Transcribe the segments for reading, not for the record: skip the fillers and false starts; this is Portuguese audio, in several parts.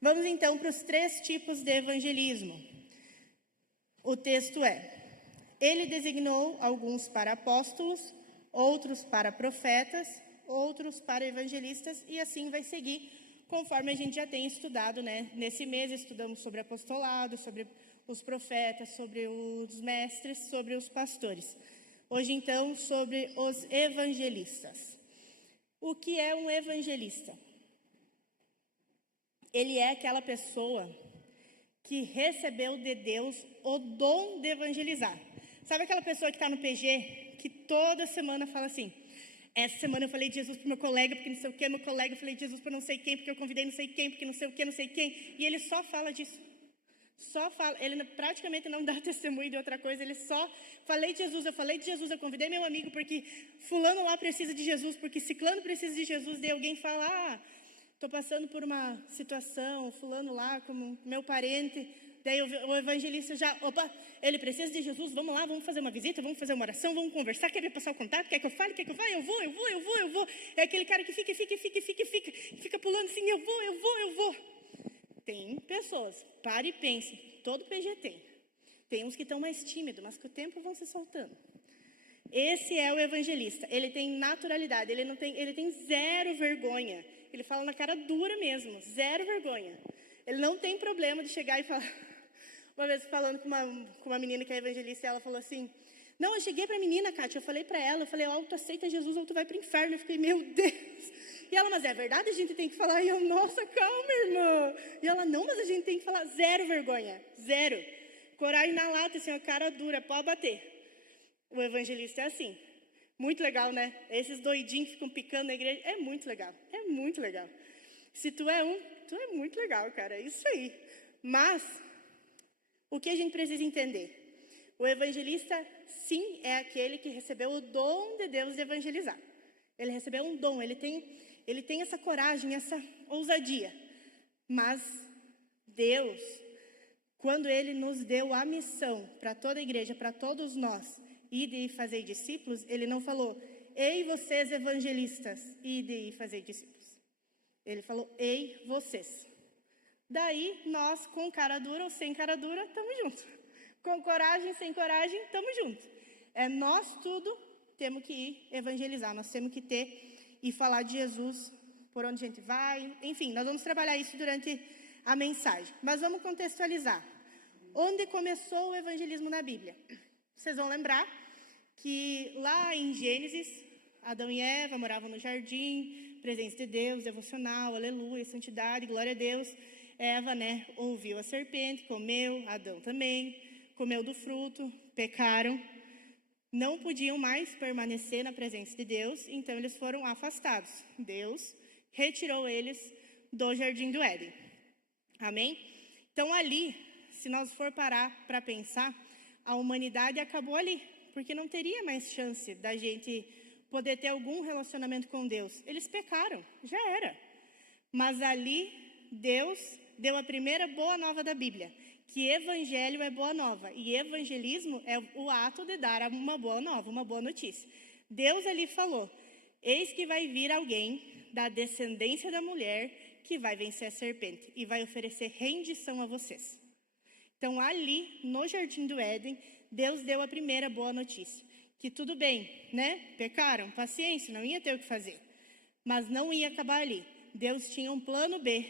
Vamos então para os 3 tipos de evangelismo. O texto é: ele designou alguns para apóstolos, outros para profetas, outros para evangelistas, e assim vai seguir, conforme a gente já tem estudado, né? Nesse mês estudamos sobre apostolado, sobre os profetas, sobre os mestres, sobre os pastores. Hoje, então, sobre os evangelistas. O que é um evangelista? Ele é aquela pessoa que recebeu de Deus o dom de evangelizar. Sabe aquela pessoa que está no PG, que toda semana fala assim: essa semana eu falei de Jesus para meu colega, porque não sei o que, meu colega, eu falei de Jesus para não sei quem, porque eu convidei não sei quem, porque não sei o que, não sei quem, e ele só fala disso. Só fala, ele praticamente não dá testemunho de outra coisa, ele só falei de Jesus, eu convidei meu amigo porque fulano lá precisa de Jesus, porque ciclano precisa de Jesus, daí alguém fala: estou passando por uma situação, fulano lá, como meu parente, daí o evangelista já, opa, ele precisa de Jesus, vamos lá, vamos fazer uma visita, vamos fazer uma oração, vamos conversar, quer me passar o contato, quer que eu fale, quer que eu vá, eu vou. É aquele cara que fica pulando assim, eu vou. Tem pessoas, pare e pense, todo PG tem. Tem uns que estão mais tímidos, mas com o tempo vão se soltando. Esse é o evangelista, ele tem naturalidade, ele tem zero vergonha. Ele fala na cara dura mesmo, zero vergonha. Ele não tem problema de chegar e falar. Uma vez falando com uma menina que é evangelista, ela falou assim: não, eu cheguei para a menina, Kátia, eu falei para ela, ó, tu aceita Jesus ou tu vai para o inferno. Eu fiquei, meu Deus. E ela, mas é verdade, a gente tem que falar. E eu, nossa, calma, irmã. E ela, não, mas a gente tem que falar. Zero vergonha, zero. Coragem na lata, assim, a cara dura, pode bater. O evangelista é assim. Muito legal, né? Esses doidinhos que ficam picando na igreja. É muito legal. É muito legal. Se tu é tu é muito legal, cara. É isso aí. Mas, o que a gente precisa entender? O evangelista, sim, é aquele que recebeu o dom de Deus de evangelizar. Ele recebeu um dom. Ele tem essa coragem, essa ousadia. Mas, Deus, quando Ele nos deu a missão para toda a igreja, para todos nós, ide e fazer discípulos, Ele não falou: ei, vocês evangelistas, ide e fazer discípulos. Ele falou: ei, vocês. Daí, nós, com cara dura ou sem cara dura, estamos juntos. Com coragem, sem coragem, estamos juntos. É nós tudo temos que ir evangelizar, nós temos que ter e falar de Jesus por onde a gente vai. Enfim, nós vamos trabalhar isso durante a mensagem. Mas vamos contextualizar. Onde começou o evangelismo na Bíblia? Vocês vão lembrar que lá em Gênesis, Adão e Eva moravam no jardim, presença de Deus, devocional, aleluia, santidade, glória a Deus. Eva, ouviu a serpente, comeu, Adão também, comeu do fruto, pecaram. Não podiam mais permanecer na presença de Deus, então eles foram afastados. Deus retirou eles do jardim do Éden. Amém? Então ali, se nós for parar para pensar, a humanidade acabou ali, porque não teria mais chance da gente poder ter algum relacionamento com Deus. Eles pecaram, já era. Mas ali, Deus deu a primeira boa nova da Bíblia, que evangelho é boa nova, e evangelismo é o ato de dar uma boa nova, uma boa notícia. Deus ali falou: eis que vai vir alguém da descendência da mulher que vai vencer a serpente e vai oferecer rendição a vocês. Então ali, no jardim do Éden, Deus deu a primeira boa notícia, que tudo bem, pecaram, paciência, não ia ter o que fazer, mas não ia acabar ali. Deus tinha um plano B,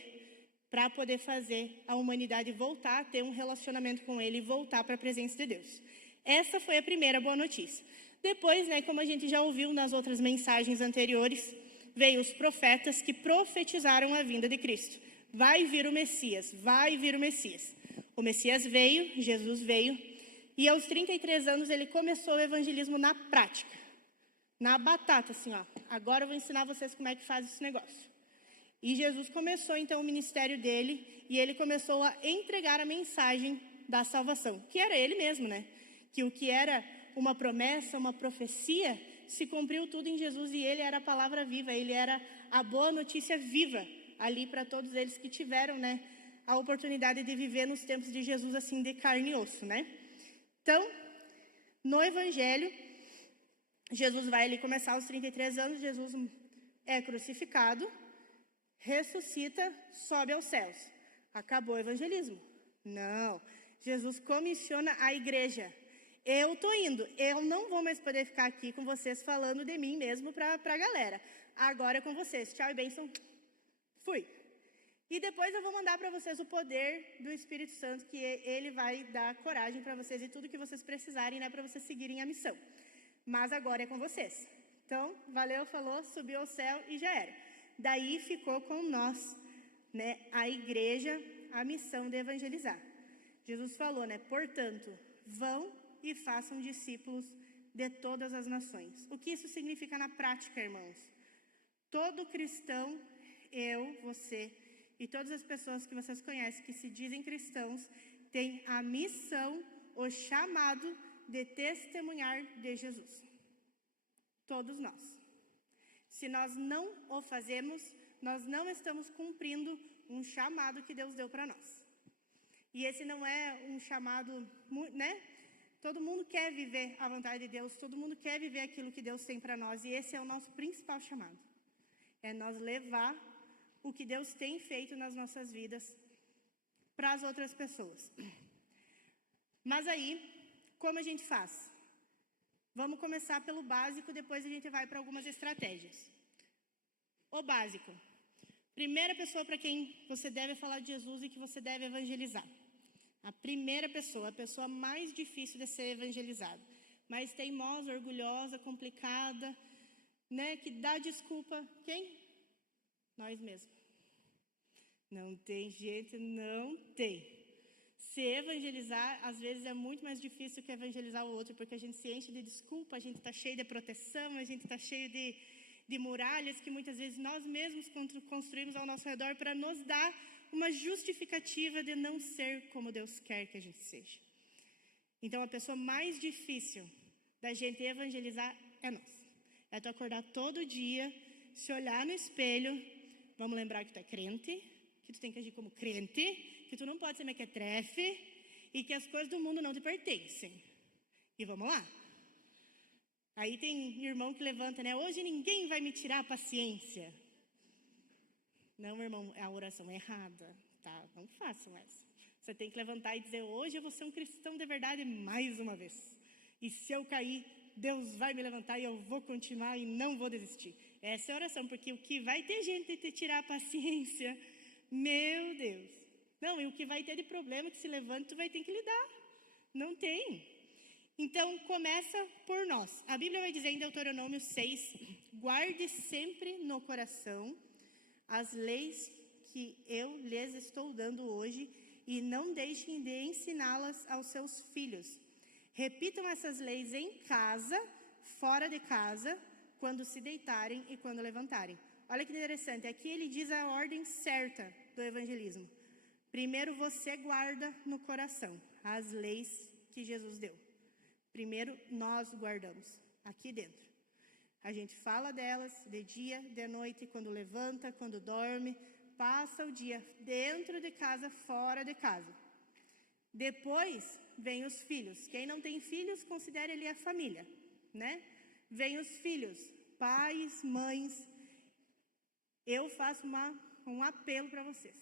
para poder fazer a humanidade voltar a ter um relacionamento com Ele e voltar para a presença de Deus. Essa foi a primeira boa notícia. Depois, como a gente já ouviu nas outras mensagens anteriores, veio os profetas que profetizaram a vinda de Cristo. Vai vir o Messias, vai vir o Messias. O Messias veio, Jesus veio, e aos 33 anos ele começou o evangelismo na prática. Na batata, assim, agora eu vou ensinar vocês como é que faz esse negócio. E Jesus começou, então, o ministério dele, e ele começou a entregar a mensagem da salvação, que era ele mesmo, Que o que era uma promessa, uma profecia, se cumpriu tudo em Jesus, e ele era a palavra viva, ele era a boa notícia viva, ali para todos eles que tiveram, a oportunidade de viver nos tempos de Jesus, assim, de carne e osso, Então, no Evangelho, Jesus vai ali começar aos 33 anos, Jesus é crucificado, ressuscita, sobe aos céus. acabou o evangelismo. Não. Jesus comissiona a igreja. Eu estou indo. Eu não vou mais poder ficar aqui com vocês falando de mim mesmo para a galera. Agora é com vocês. Tchau e bênção. Fui. E depois eu vou mandar para vocês o poder do Espírito Santo, que ele vai dar coragem para vocês e tudo que vocês precisarem, né, para vocês seguirem a missão. Mas agora é com vocês. Então, valeu, falou, subiu ao céu e já era. Daí ficou com nós, né, a igreja, a missão de evangelizar. Jesus falou, né, portanto, vão e façam discípulos de todas as nações. O que isso significa na prática, irmãos? Todo cristão, eu, você e todas as pessoas que vocês conhecem que se dizem cristãos, têm a missão, o chamado de testemunhar de Jesus. Todos nós. Se nós não o fazemos, nós não estamos cumprindo um chamado que Deus deu para nós. E esse não é um chamado, né? Todo mundo quer viver a vontade de Deus, todo mundo quer viver aquilo que Deus tem para nós. E esse é o nosso principal chamado. É nós levar o que Deus tem feito nas nossas vidas para as outras pessoas. Mas aí, como a gente faz? Vamos começar pelo básico, depois a gente vai para algumas estratégias. O básico. Primeira pessoa para quem você deve falar de Jesus e que você deve evangelizar. A primeira pessoa, a pessoa mais difícil de ser evangelizada. Mais teimosa, orgulhosa, complicada, né, que dá desculpa. Quem? Nós mesmos. Não tem jeito, não tem. Se evangelizar, às vezes é muito mais difícil que evangelizar o outro, porque a gente se enche de desculpa, a gente está cheio de proteção, a gente está cheio de muralhas que muitas vezes nós mesmos construímos ao nosso redor para nos dar uma justificativa de não ser como Deus quer que a gente seja. Então, a pessoa mais difícil da gente evangelizar é nós. É tu acordar todo dia, se olhar no espelho, vamos lembrar que tu é crente, que tu tem que agir como crente, que tu não pode ser mequetrefe e que as coisas do mundo não te pertencem. E vamos lá. Aí tem irmão que levanta, né? Hoje ninguém vai me tirar a paciência. Não, irmão, a oração é errada, tá? Não façam essa. Você tem que levantar e dizer, hoje eu vou ser um cristão de verdade mais uma vez. E se eu cair, Deus vai me levantar e eu vou continuar e não vou desistir. Essa é a oração, porque o que vai ter gente de te tirar a paciência, meu Deus. Não, e o que vai ter de problema que se levanta, tu vai ter que lidar. Não tem. Então, começa por nós. A Bíblia vai dizer em Deuteronômio 6, guarde sempre no coração as leis que eu lhes estou dando hoje e não deixem de ensiná-las aos seus filhos. Repitam essas leis em casa, fora de casa, quando se deitarem e quando levantarem. Olha que interessante, aqui ele diz a ordem certa do evangelismo. Primeiro você guarda no coração as leis que Jesus deu. Primeiro nós guardamos aqui dentro. A gente fala delas de dia, de noite, quando levanta, quando dorme, passa o dia dentro de casa, fora de casa. Depois vem os filhos. Quem não tem filhos, considere ali a família, né? Vem os filhos, pais, mães. Eu faço um apelo para vocês.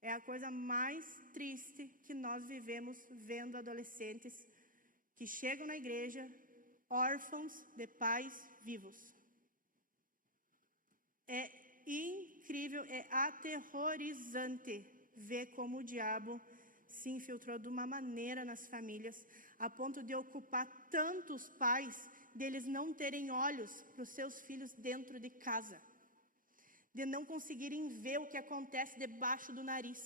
É a coisa mais triste que nós vivemos vendo adolescentes que chegam na igreja órfãos de pais vivos. É incrível, é aterrorizante ver como o diabo se infiltrou de uma maneira nas famílias, a ponto de ocupar tantos pais, deles não terem olhos para os seus filhos dentro de casa, de não conseguirem ver o que acontece debaixo do nariz.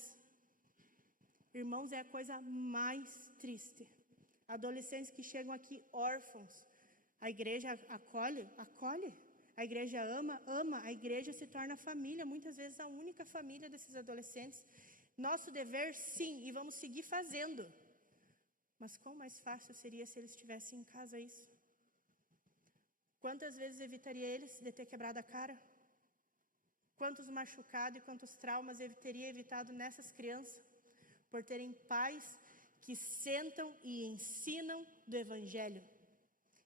Irmãos, é a coisa mais triste. Adolescentes que chegam aqui órfãos, a igreja acolhe, a igreja ama, a igreja se torna família, muitas vezes a única família desses adolescentes. Nosso dever, sim, e vamos seguir fazendo. Mas quão mais fácil seria se eles estivessem em casa isso? Quantas vezes evitaria eles de ter quebrado a cara? Quantos machucados e quantos traumas eu teria evitado nessas crianças? Por terem pais que sentam e ensinam do Evangelho.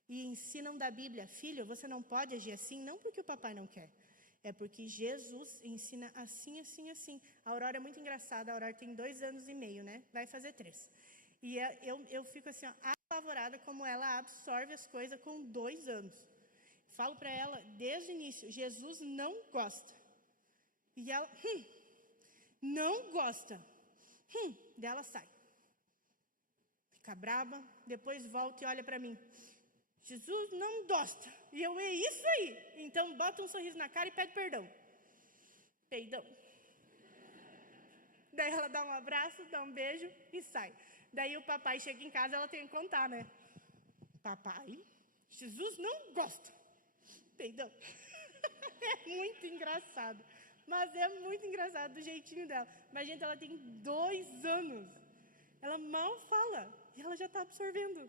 E ensinam da Bíblia. Filho, você não pode agir assim, não porque o papai não quer. É porque Jesus ensina assim, assim, assim. A Aurora é muito engraçada. A Aurora tem 2 anos e meio, né? Vai fazer 3. E eu fico assim, ó, apavorada como ela absorve as coisas com 2 anos. Falo para ela, desde o início, Jesus não gosta. E ela, não gosta. Daí ela sai. Fica braba, depois volta e olha para mim. Jesus não gosta. E eu, é isso aí. Então, bota um sorriso na cara e pede perdão. Peidão. Daí ela dá um abraço, dá um beijo e sai. Daí o papai chega em casa, ela tem que contar, né? Papai, Jesus não gosta. Peidão. É muito engraçado. Mas é muito engraçado do jeitinho dela. Mas, gente, ela tem 2 anos. Ela mal fala. E ela já está absorvendo.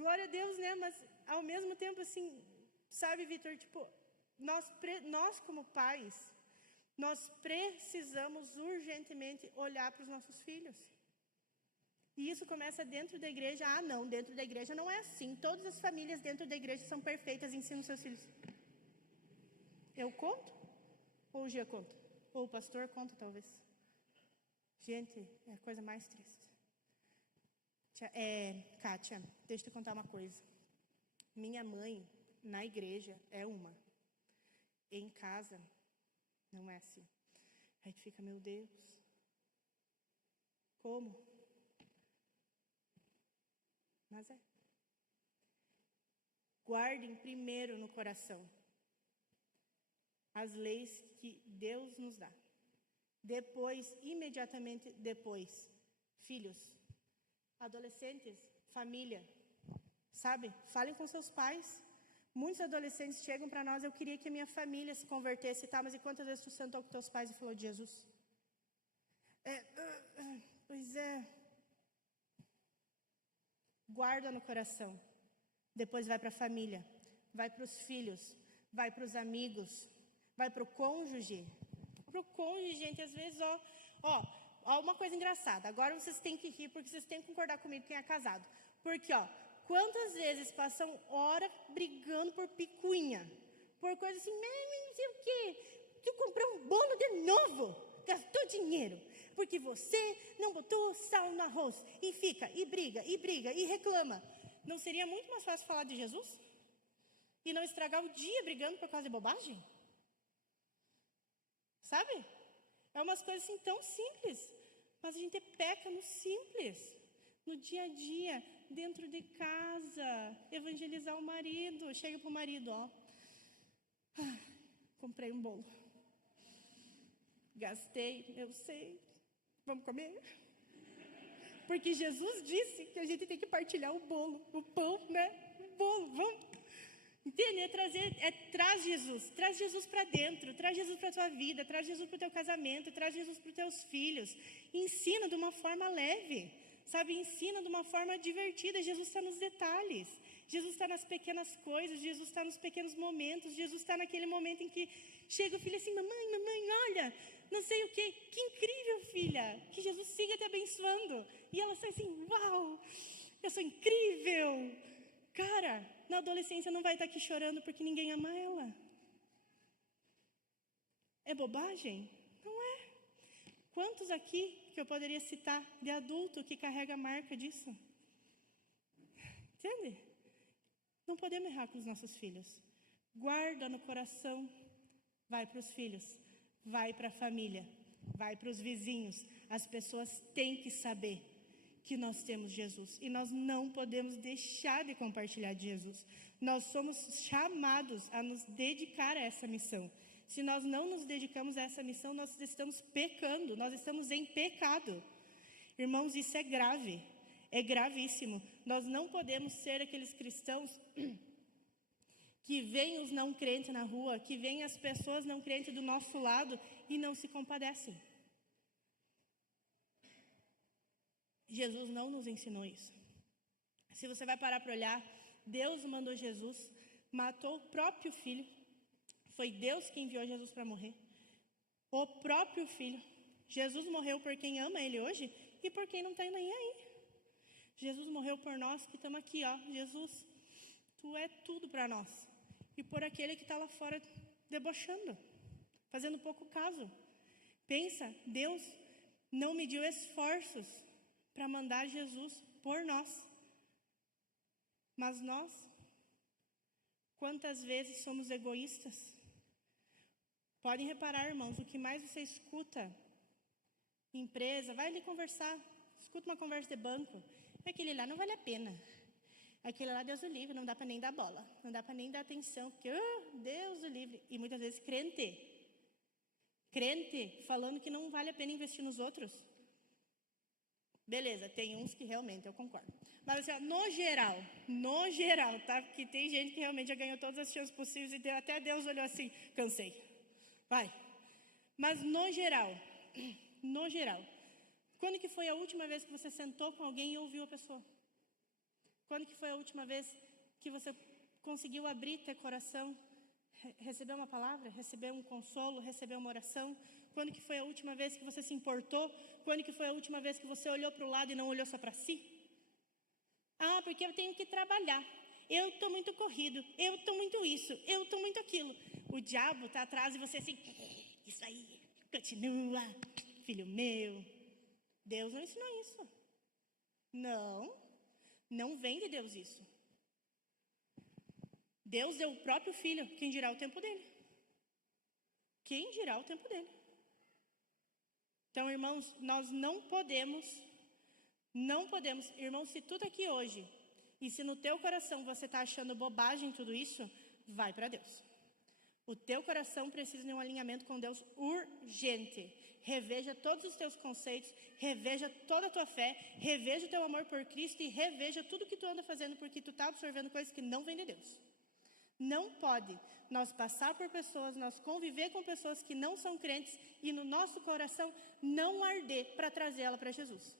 Glória a Deus, né? Mas, ao mesmo tempo, assim, sabe, Vitor, tipo, nós como pais, nós precisamos urgentemente olhar para os nossos filhos. E isso começa dentro da igreja. Ah, não, dentro da igreja não é assim. Todas as famílias dentro da igreja são perfeitas, ensinam seus filhos. Eu conto? Ou o Gia conta? Ou o pastor conta, talvez? Gente, é a coisa mais triste. Kátia, deixa eu te contar uma coisa. Minha mãe, na igreja, é uma. Em casa, não é assim. Aí tu fica, meu Deus. Como? Mas é. Guardem primeiro no coração as leis que Deus nos dá. Depois, imediatamente depois, filhos, adolescentes, família, sabe? Falem com seus pais. Muitos adolescentes chegam para nós, eu queria que a minha família se convertesse, tá? Mas e quantas vezes tu sentou com teus pais e falou de Jesus? Pois é. Guarda no coração. Depois vai para a família, vai para os filhos, vai para os amigos, vai para o cônjuge. Para o cônjuge, gente, às vezes, ó, uma coisa engraçada. Agora vocês têm que rir, porque vocês têm que concordar comigo quem é casado. Porque, ó, quantas vezes passam hora brigando por picuinha? Por coisa assim, não sei o quê. Tu comprou um bolo de novo, gastou dinheiro. Porque você não botou sal no arroz. E fica, e briga, e reclama. Não seria muito mais fácil falar de Jesus? E não estragar o dia brigando por causa de bobagem? Sabe? É umas coisas assim tão simples. Mas a gente peca no simples. No dia a dia, dentro de casa. Evangelizar o marido. Chega para o marido, ó. Comprei um bolo. Gastei, eu sei. Vamos comer? Porque Jesus disse que a gente tem que partilhar o bolo, o pão, né? O bolo, vamos. Entende? Traz Jesus para dentro, traz Jesus para a tua vida, traz Jesus para o teu casamento, traz Jesus para os teus filhos. Ensina de uma forma leve, sabe? Ensina de uma forma divertida. Jesus está nos detalhes, Jesus está nas pequenas coisas, Jesus está nos pequenos momentos, Jesus está naquele momento em que chega o filho assim, mamãe, olha, não sei o quê. Que incrível, filha, que Jesus siga te abençoando. E ela sai assim, uau, eu sou incrível. Cara, na adolescência não vai estar aqui chorando porque ninguém ama ela. É bobagem? Não é. Quantos aqui que eu poderia citar de adulto que carrega a marca disso? Entende? Não podemos errar com os nossos filhos. Guarda no coração. Vai para os filhos. Vai para a família. Vai para os vizinhos. As pessoas têm que saber que nós temos Jesus. E nós não podemos deixar de compartilhar de Jesus. Nós somos chamados a nos dedicar a essa missão. Se nós não nos dedicamos a essa missão, nós estamos pecando, nós estamos em pecado. Irmãos, isso é grave, é gravíssimo. Nós não podemos ser aqueles cristãos que veem os não crentes na rua, que veem as pessoas não crentes do nosso lado e não se compadecem. Jesus não nos ensinou isso. Se você vai parar para olhar, Deus mandou Jesus, matou o próprio filho. Foi Deus que enviou Jesus para morrer. O próprio filho. Jesus morreu por quem ama ele hoje e por quem não está nem aí. Jesus morreu por nós que estamos aqui, ó. Jesus, tu é tudo para nós. E por aquele que está lá fora debochando, fazendo pouco caso. Pensa, Deus não mediu esforços para mandar Jesus por nós. Mas nós, quantas vezes somos egoístas? Podem reparar, irmãos, o que mais você escuta em empresa, vai ali conversar, escuta uma conversa de banco, aquele lá não vale a pena. Aquele lá, Deus o livre, não dá para nem dar bola, não dá para nem dar atenção, porque, Deus o livre. E muitas vezes crente falando que não vale a pena investir nos outros. Beleza, tem uns que realmente, eu concordo. Mas assim, ó, no geral, tá? Porque tem gente que realmente já ganhou todas as chances possíveis e até Deus olhou assim, cansei, vai. Mas no geral, quando que foi a última vez que você sentou com alguém e ouviu a pessoa? Quando que foi a última vez que você conseguiu abrir teu coração, receber uma palavra, receber um consolo, receber uma oração? Quando que foi a última vez que você se importou? Quando que foi a última vez que você olhou para o lado e não olhou só para si? Ah, porque eu tenho que trabalhar. Eu estou muito corrido. Eu estou muito isso. Eu estou muito aquilo. O diabo está atrás e você assim, isso aí, continua, filho meu. Deus não ensinou isso. Não vem de Deus isso. Deus deu o próprio Filho, quem dirá o tempo dele? Quem dirá o tempo dele? Então, irmãos, nós não podemos, irmãos, se tudo aqui hoje, e se no teu coração você está achando bobagem tudo isso, vai para Deus. O teu coração precisa de um alinhamento com Deus urgente. Reveja todos os teus conceitos, reveja toda a tua fé, reveja o teu amor por Cristo e reveja tudo que tu anda fazendo, porque tu está absorvendo coisas que não vêm de Deus. Não pode nós passar por pessoas, nós conviver com pessoas que não são crentes e no nosso coração não arder para trazê-la para Jesus.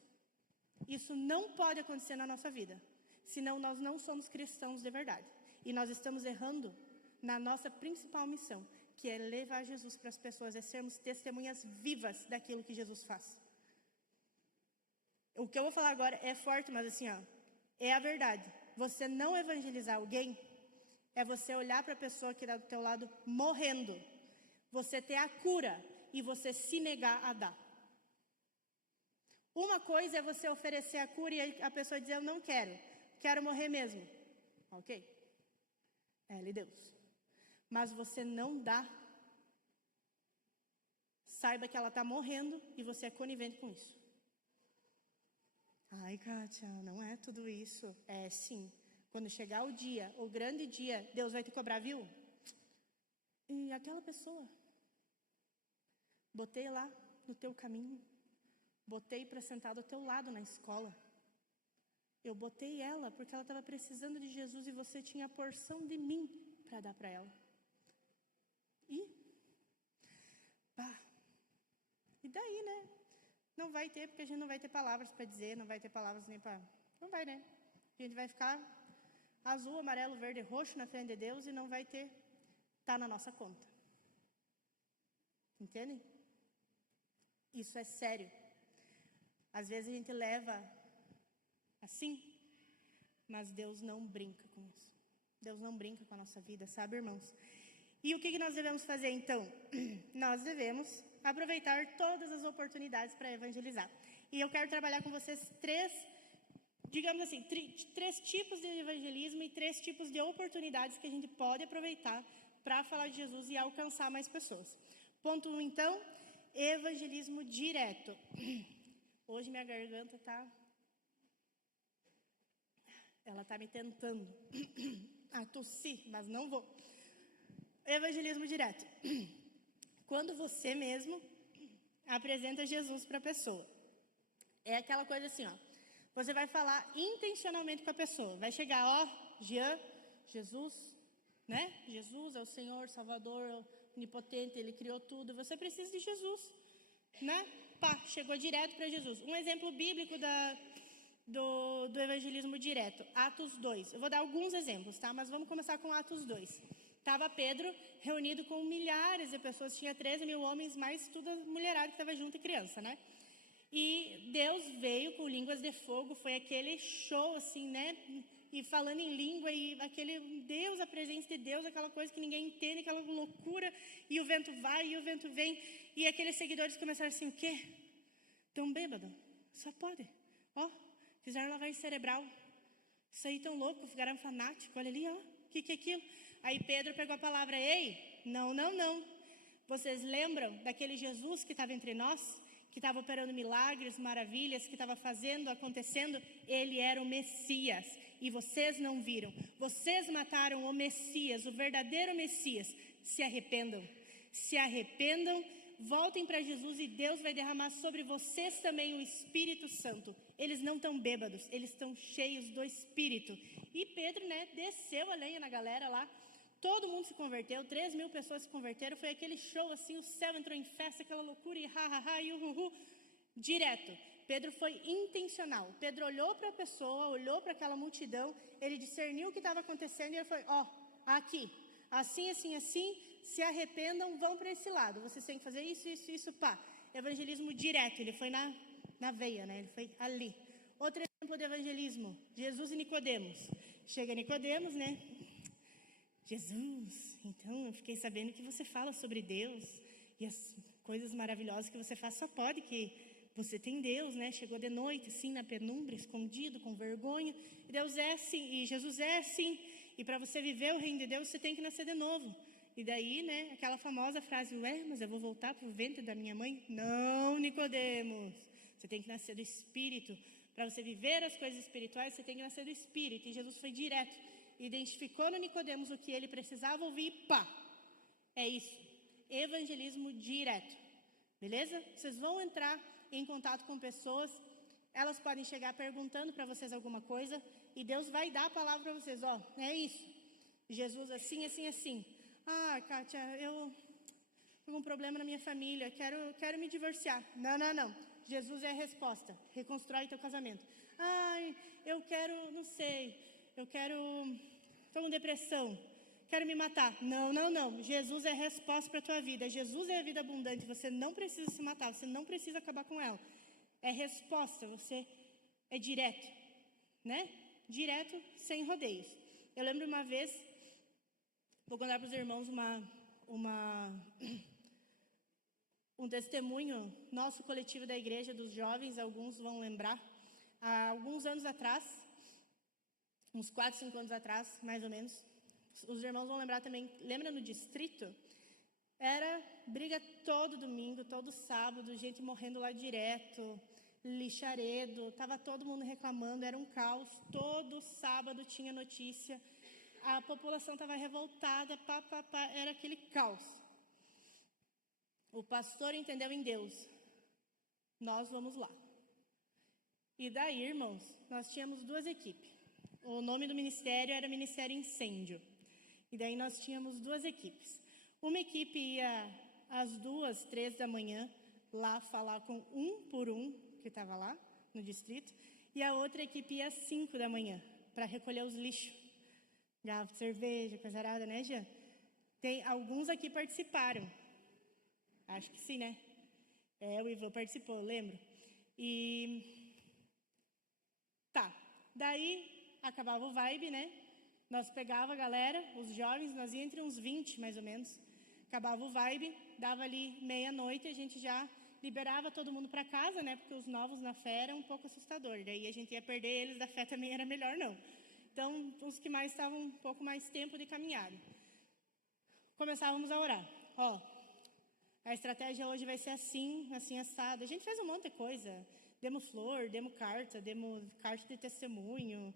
Isso não pode acontecer na nossa vida, senão nós não somos cristãos de verdade. E nós estamos errando na nossa principal missão, que é levar Jesus para as pessoas, é sermos testemunhas vivas daquilo que Jesus faz. O que eu vou falar agora é forte, mas assim, ó, é a verdade. Você não evangelizar alguém é você olhar para a pessoa que está do teu lado morrendo, você ter a cura e você se negar a dar. Uma coisa é você oferecer a cura e a pessoa dizer, eu não quero morrer mesmo. Ok? Ela e Deus. Mas você não dá, saiba que ela está morrendo e você é conivente com isso. Ai, Kátia, não é tudo isso. É sim. Quando chegar o dia, o grande dia, Deus vai te cobrar, viu? E aquela pessoa, botei lá no teu caminho, botei para sentar do teu lado na escola. Eu botei ela porque ela estava precisando de Jesus e você tinha a porção de mim para dar para ela. E daí, né? Não vai ter, porque a gente não vai ter palavras para dizer, não vai ter palavras nem para... Não vai, né? A gente vai ficar azul, amarelo, verde, roxo na frente de Deus e não vai ter... Tá na nossa conta. Entendem? Isso é sério. Às vezes a gente leva assim, mas Deus não brinca com isso. Deus não brinca com a nossa vida, sabe, irmãos? E o que nós devemos fazer, então? Nós devemos aproveitar todas as oportunidades para evangelizar. E eu quero trabalhar com vocês três tipos de evangelismo e 3 tipos de oportunidades que a gente pode aproveitar para falar de Jesus e alcançar mais pessoas. Ponto 1, então, evangelismo direto. Hoje minha garganta ela está me tentando a tossir, mas não vou. Evangelismo direto. Quando você mesmo apresenta Jesus para a pessoa. É aquela coisa assim, ó. Você vai falar intencionalmente com a pessoa. Vai chegar, ó, Jean, Jesus, né? Jesus é o Senhor, Salvador, onipotente, Ele criou tudo. Você precisa de Jesus, né? Pá, chegou direto para Jesus. Um exemplo bíblico do evangelismo direto. Atos 2. Eu vou dar alguns exemplos, tá? Mas vamos começar com Atos 2. Estava Pedro reunido com milhares de pessoas, tinha 13 mil homens, mais toda a mulherada que estava junto e criança, né? E Deus veio com línguas de fogo, foi aquele show assim, né? e falando em língua, e aquele Deus, a presença de Deus, aquela coisa que ninguém entende, aquela loucura, e o vento vai, e o vento vem, e aqueles seguidores começaram assim, o quê? Tão bêbado? Só pode. Ó, fizeram lavagem cerebral. Isso aí tão louco, ficaram fanáticos, olha ali, ó, o que é aquilo? Aí Pedro pegou a palavra, ei, não. Vocês lembram daquele Jesus que estava entre nós? Que estava operando milagres, maravilhas, que estava fazendo, acontecendo? Ele era o Messias. E vocês não viram. Vocês mataram o Messias, o verdadeiro Messias. Se arrependam. Se arrependam, voltem para Jesus e Deus vai derramar sobre vocês também o Espírito Santo. Eles não estão bêbados, eles estão cheios do Espírito. E Pedro, desceu a lenha na galera lá. Todo mundo se converteu, 3.000 pessoas se converteram. Foi aquele show assim, o céu entrou em festa, aquela loucura e e uhuhu, direto. Pedro foi intencional. Pedro olhou para a pessoa, olhou para aquela multidão, ele discerniu o que estava acontecendo e ele foi, aqui, assim, se arrependam, vão para esse lado. Vocês têm que fazer isso, pá. Evangelismo direto, ele foi na veia, ele foi ali. Outro exemplo de evangelismo, Jesus e Nicodemos. Chega Nicodemos, Jesus, então eu fiquei sabendo que você fala sobre Deus e as coisas maravilhosas que você faz, só pode que você tem Deus, Chegou de noite, assim, na penumbra, escondido, com vergonha. E Deus é assim, e Jesus é assim. E para você viver o reino de Deus, você tem que nascer de novo. E daí, aquela famosa frase, mas eu vou voltar para o ventre da minha mãe? Não, Nicodemos. Você tem que nascer do Espírito. Para você viver as coisas espirituais, você tem que nascer do Espírito. E Jesus foi direto. Identificou no Nicodemos o que ele precisava ouvir e pá. É isso. Evangelismo direto. Beleza? Vocês vão entrar em contato com pessoas. Elas podem chegar perguntando para vocês alguma coisa. E Deus vai dar a palavra para vocês. É isso. Jesus assim. Kátia, eu tenho um problema na minha família. Quero me divorciar. Não. Jesus é a resposta. Reconstrói teu casamento. Eu quero, não sei... Estou com depressão, quero me matar. Não. Jesus é a resposta para a tua vida. Jesus é a vida abundante. Você não precisa se matar, você não precisa acabar com ela. É resposta, você é direto, Direto, sem rodeios. Eu lembro uma vez, vou contar para os irmãos um testemunho nosso coletivo da igreja, dos jovens, alguns vão lembrar. Há alguns anos atrás, uns 4, 5 anos atrás, mais ou menos. Os irmãos vão lembrar também, lembra no distrito? Era briga todo domingo, todo sábado, gente morrendo lá direto, lixaredo, estava todo mundo reclamando, era um caos. Todo sábado tinha notícia, a população estava revoltada, era aquele caos. O pastor entendeu em Deus, nós vamos lá. E daí, irmãos, nós tínhamos 2 equipes. O nome do ministério era Ministério Incêndio. E daí nós tínhamos 2 equipes. Uma equipe ia às 2, 3 da manhã lá falar com um por um que estava lá no distrito. E a outra equipe ia às 5 da manhã para recolher os lixos. Garrafa de cerveja, coisa arada, Jean? Tem alguns aqui participaram. Acho que sim, o Ivan participou, eu lembro. E daí acabava o vibe, Nós pegava a galera, os jovens, nós ia entre uns 20, mais ou menos. Acabava o vibe, dava ali meia-noite, a gente já liberava todo mundo para casa, Porque os novos na fé era um pouco assustador. Daí a gente ia perder eles, da fé também era melhor não. Então, os que mais estavam um pouco mais tempo de caminhada. Começávamos a orar. A estratégia hoje vai ser assim assado. A gente fez um monte de coisa. Demos flor, demos carta de testemunho,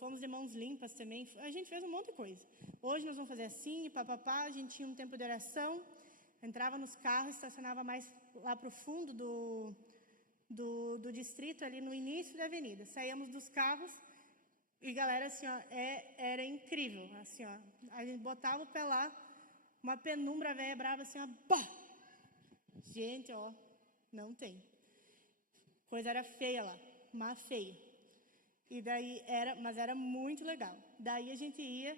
fomos de mãos limpas também. A gente fez um monte de coisa. Hoje nós vamos fazer assim, a gente tinha um tempo de oração, entrava nos carros, estacionava mais lá para o fundo do distrito, ali no início da avenida. Saíamos dos carros e, galera, assim, era incrível. Assim, a gente botava o pé lá, uma penumbra velha brava, assim, pá! Gente, não tem. Coisa era feia lá, má feia. E daí mas era muito legal. Daí a gente ia,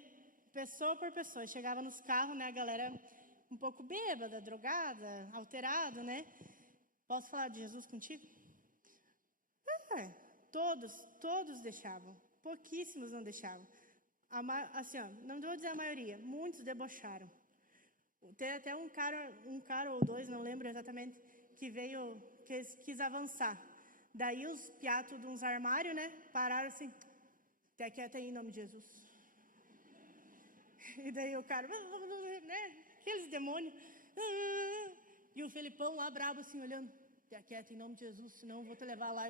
pessoa por pessoa, chegava nos carros, a galera um pouco bêbada, drogada, alterado, Posso falar de Jesus contigo? Todos deixavam. Pouquíssimos não deixavam. Assim, ó, não vou dizer a maioria, muitos debocharam. Tem até um cara ou dois, não lembro exatamente, que veio, quis avançar. Daí os piatos de uns armários, né, pararam assim, até quieta aí em nome de Jesus. E daí o cara, né, aqueles demônios. E o Felipão lá brabo assim, olhando, até quieta em nome de Jesus, senão eu vou te levar lá.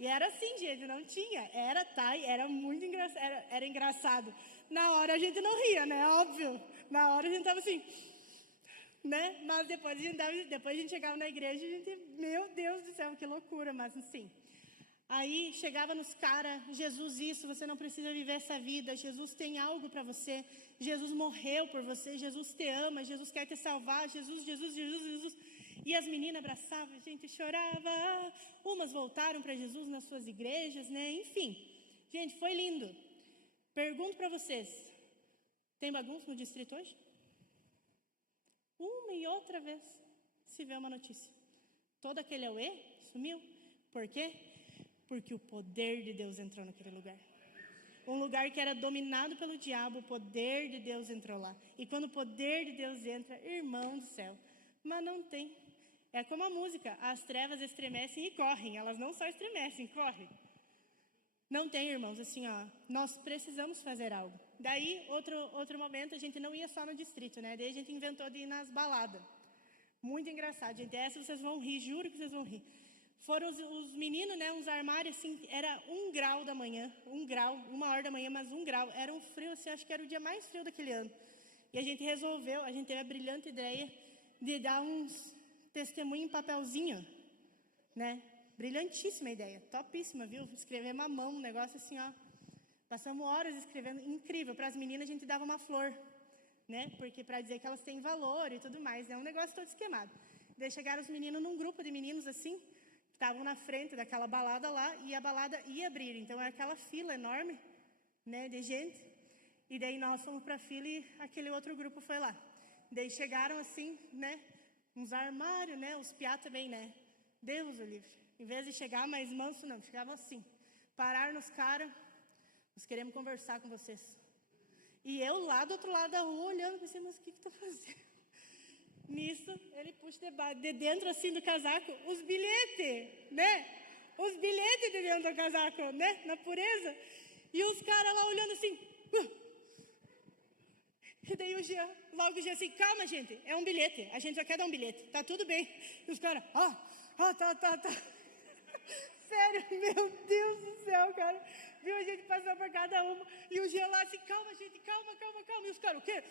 E era assim, gente, não tinha. Era muito engraçado, era engraçado. Na hora a gente não ria, né, óbvio. Na hora a gente tava assim, né, mas depois a gente chegava na igreja e a gente, meu Deus do céu, que loucura, mas assim. Aí chegava nos caras, Jesus isso, você não precisa viver essa vida, Jesus tem algo para você, Jesus morreu por você, Jesus te ama, Jesus quer te salvar, Jesus. E as meninas abraçavam, a gente chorava, umas voltaram para Jesus nas suas igrejas, né? Enfim, gente, foi lindo. Pergunto para vocês, tem bagunça no distrito hoje? Uma e outra vez se vê uma notícia. Todo aquele auê sumiu. Por quê? Porque o poder de Deus entrou naquele lugar. Um lugar que era dominado pelo diabo, o poder de Deus entrou lá. E quando o poder de Deus entra, irmão do céu, mas não tem. É como a música, as trevas estremecem e correm. Elas não só estremecem, correm. Não tem, irmãos, assim, ó, nós precisamos fazer algo. Daí, outro momento, a gente não ia só no distrito, né? Daí a gente inventou de ir nas baladas. Muito engraçado, gente. Essa vocês vão rir, juro que vocês vão rir. Foram os meninos, né, uns armários, assim, era 1 grau da manhã, 1 grau, 1h da manhã, mas 1 grau. Era um frio, assim, acho que era o dia mais frio daquele ano. E a gente teve a brilhante ideia de dar uns testemunhos em papelzinho, né? Brilhantíssima ideia, topíssima, viu? Escrever uma mão, um negócio assim, ó. Passamos horas escrevendo, incrível. Para as meninas a gente dava uma flor, né? Porque para dizer que elas têm valor e tudo mais, é um negócio todo esquemado. Daí chegaram os meninos num grupo de meninos assim, estavam na frente daquela balada lá e a balada ia abrir. Então era aquela fila enorme, né, de gente. E daí nós fomos para a fila e aquele outro grupo foi lá. Daí chegaram assim, né, uns armários, né, os piá também, né. Deus o livre. Em vez de chegar mais manso, não, chegavam assim. Pararam nos caras, nós queremos conversar com vocês. E eu lá do outro lado da rua, olhando, pensei, mas o que tá fazendo? Nisso, ele puxa de dentro, assim, do casaco, os bilhetes, né? Os bilhetes de dentro do casaco, né? Na pureza. E os caras lá olhando assim. E daí logo o Jean assim, calma, gente, é um bilhete. A gente só quer dar um bilhete, tá tudo bem. E os caras, tá. Sério, meu Deus do céu, cara. Viu, a gente passou por cada uma. E o Jean lá assim, calma, gente, calma. E os caras, o quê?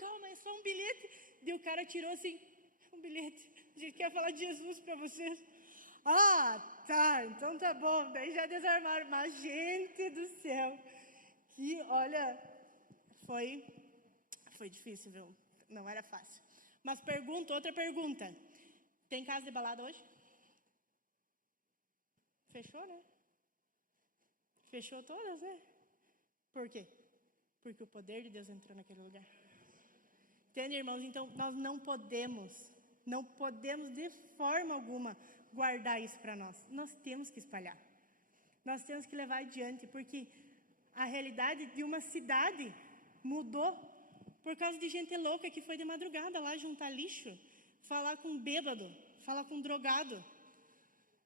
Calma, é só um bilhete. E o cara tirou assim, um bilhete. A gente quer falar de Jesus para vocês. Tá, então tá bom. Daí já desarmaram. Mas, gente do céu, que, olha, foi difícil, viu? Não era fácil. Mas outra pergunta. Tem casa de balada hoje? Fechou, né? Fechou todas, né? Por quê? Porque o poder de Deus entrou naquele lugar. Entende, irmãos? Então, nós não podemos de forma alguma guardar isso para nós. Nós temos que espalhar. Nós temos que levar adiante, porque a realidade de uma cidade mudou por causa de gente louca que foi de madrugada lá juntar lixo, falar com bêbado, falar com drogado.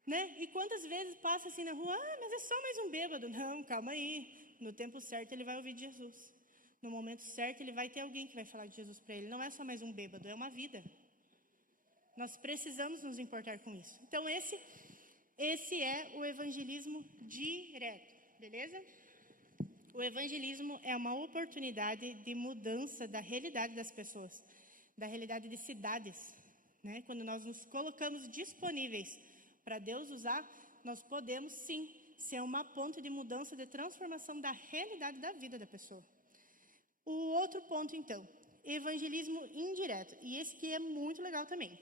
Né? E quantas vezes passa assim na rua, mas é só mais um bêbado. Não, calma aí. No tempo certo ele vai ouvir de Jesus. No momento certo ele vai ter alguém que vai falar de Jesus para ele. Não é só mais um bêbado, é uma vida. Nós precisamos nos importar com isso. Então esse é o evangelismo direto, beleza? O evangelismo é uma oportunidade de mudança da realidade das pessoas, da realidade de cidades, né? Quando nós nos colocamos disponíveis para Deus usar, nós podemos sim ser uma ponte de mudança, de transformação da realidade da vida da pessoa. O outro ponto, então, evangelismo indireto. E esse que é muito legal também,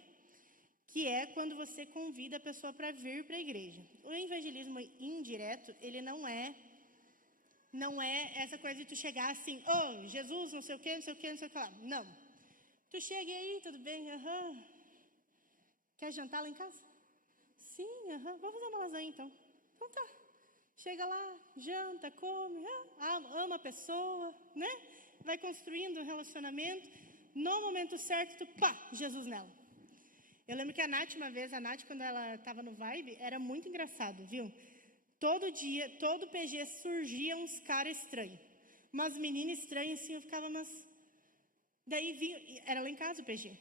que é quando você convida a pessoa para vir para a igreja. O evangelismo indireto, ele não é essa coisa de tu chegar assim, Jesus, não sei o que lá. Não. Tu chega aí, tudo bem? Quer jantar lá em casa? Sim, vamos fazer uma lasanha então. Então tá. Chega lá, janta, come, ama a pessoa, né? Vai construindo um relacionamento. No momento certo, Jesus nela. Eu lembro que a Nath, uma vez, quando ela estava no Vibe, era muito engraçado, viu? Todo dia, todo PG surgia uns caras estranhos. Umas meninas estranhas, assim, eu ficava, mas... Daí vinha, era lá em casa o PG.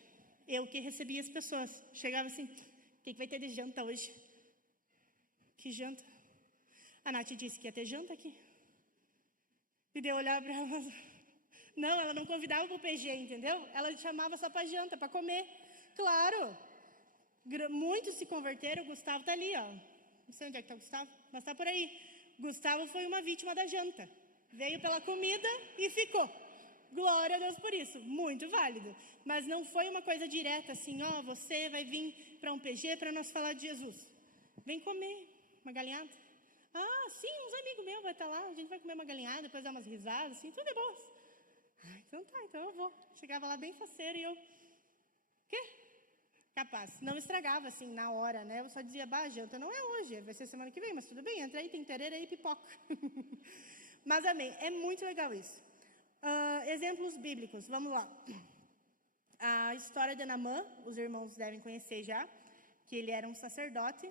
Eu que recebia as pessoas. Chegava assim, o que vai ter de janta hoje? Que janta? A Nath disse que ia ter janta aqui. E daí eu olhava para ela, não, ela não convidava para o PG, entendeu? Ela chamava só para janta, para comer. Claro, muitos se converteram, o Gustavo está ali, ó. Não sei onde é que está o Gustavo, mas está por aí. Gustavo foi uma vítima da janta. Veio pela comida e ficou. Glória a Deus por isso, muito válido. Mas não foi uma coisa direta assim, ó, você vai vir para um PG para nós falar de Jesus. Vem comer uma galinhada. Ah, sim, uns amigos meus vai estar lá, a gente vai comer uma galinhada, depois dar umas risadas, assim, tudo é boas. Então tá, então eu vou. Chegava lá bem faceira e eu... Quê? Capaz. Não estragava assim na hora, né? Eu só dizia, janta não é hoje, vai ser semana que vem, mas tudo bem, entra aí, tem tererê e pipoca. Mas amém, é muito legal isso. Exemplos bíblicos, vamos lá. A história de Naamã, os irmãos devem conhecer já, que ele era um sacerdote,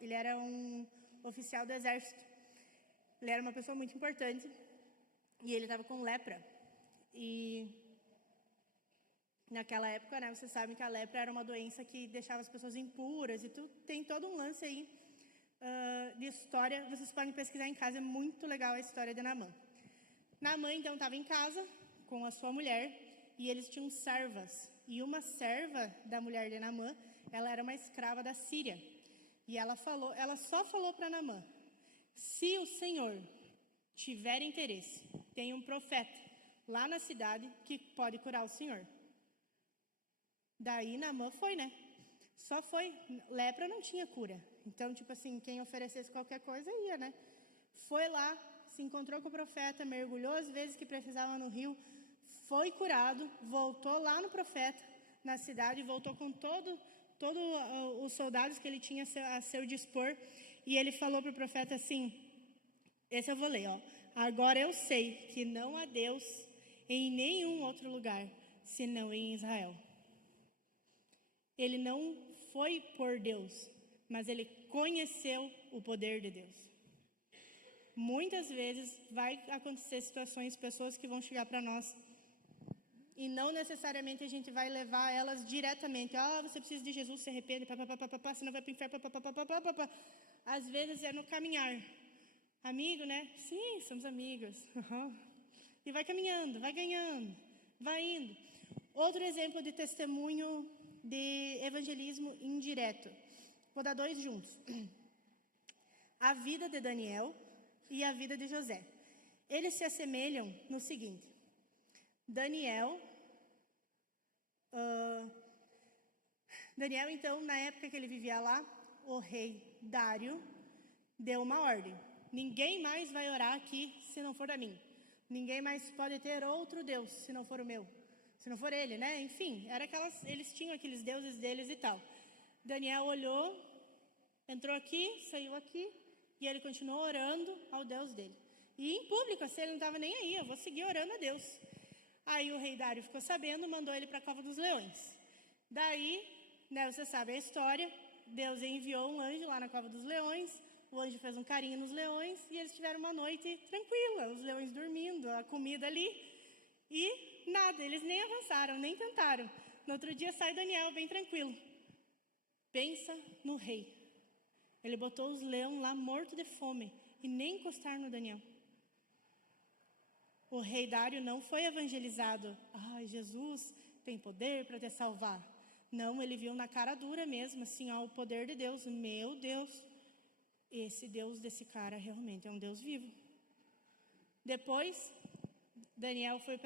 ele era um oficial do exército. Ele era uma pessoa muito importante, e ele estava com lepra. E naquela época, né, vocês sabem que a lepra era uma doença que deixava as pessoas impuras, e tem todo um lance aí de história, vocês podem pesquisar em casa, é muito legal a história de Naamã. Naamã, então, estava em casa com a sua mulher, e eles tinham servas. E uma serva da mulher de Naamã, ela era uma escrava da Síria. E ela só falou para Naamã, se o Senhor tiver interesse, tem um profeta lá na cidade que pode curar o Senhor. Daí Naamã foi, né? Só foi. Lepra não tinha cura. Então, tipo assim, quem oferecesse qualquer coisa ia, né? Foi lá, se encontrou com o profeta, mergulhou as vezes que precisava no rio, foi curado, voltou lá no profeta, na cidade, voltou com todos os soldados que ele tinha a seu dispor, e ele falou para o profeta assim, esse eu vou ler, ó. Agora eu sei que não há Deus em nenhum outro lugar, senão em Israel. Ele não foi por Deus, mas ele conheceu o poder de Deus. Muitas vezes vai acontecer situações, pessoas que vão chegar para nós e não necessariamente a gente vai levar elas diretamente. Você precisa de Jesus, se arrepende, senão vai para o inferno, Às vezes é no caminhar. Amigo, né? Sim, somos amigos. E vai caminhando, vai ganhando, vai indo. Outro exemplo de testemunho de evangelismo indireto. Vou dar 2 juntos. A vida de Daniel e a vida de José. Eles se assemelham no seguinte. Daniel, então, na época que ele vivia lá, o rei Dário deu uma ordem. Ninguém mais vai orar aqui se não for a mim. Ninguém mais pode ter outro Deus se não for o meu. Se não for ele, né? Enfim, eles tinham aqueles deuses deles e tal. Daniel olhou, entrou aqui, saiu aqui, e ele continuou orando ao Deus dele. E em público, assim, ele não estava nem aí, eu vou seguir orando a Deus. Aí o rei Dário ficou sabendo, mandou ele para a cova dos leões. Daí, né, você sabe a história, Deus enviou um anjo lá na cova dos leões, o anjo fez um carinho nos leões, e eles tiveram uma noite tranquila, os leões dormindo, a comida ali, e nada, eles nem avançaram, nem tentaram. No outro dia sai Daniel bem tranquilo. Pensa no rei. Ele botou os leões lá mortos de fome e nem encostaram no Daniel. O rei Dário não foi evangelizado. Jesus tem poder para te salvar. Não, ele viu na cara dura mesmo, assim, o poder de Deus. Meu Deus, esse Deus desse cara realmente é um Deus vivo. Depois, Daniel foi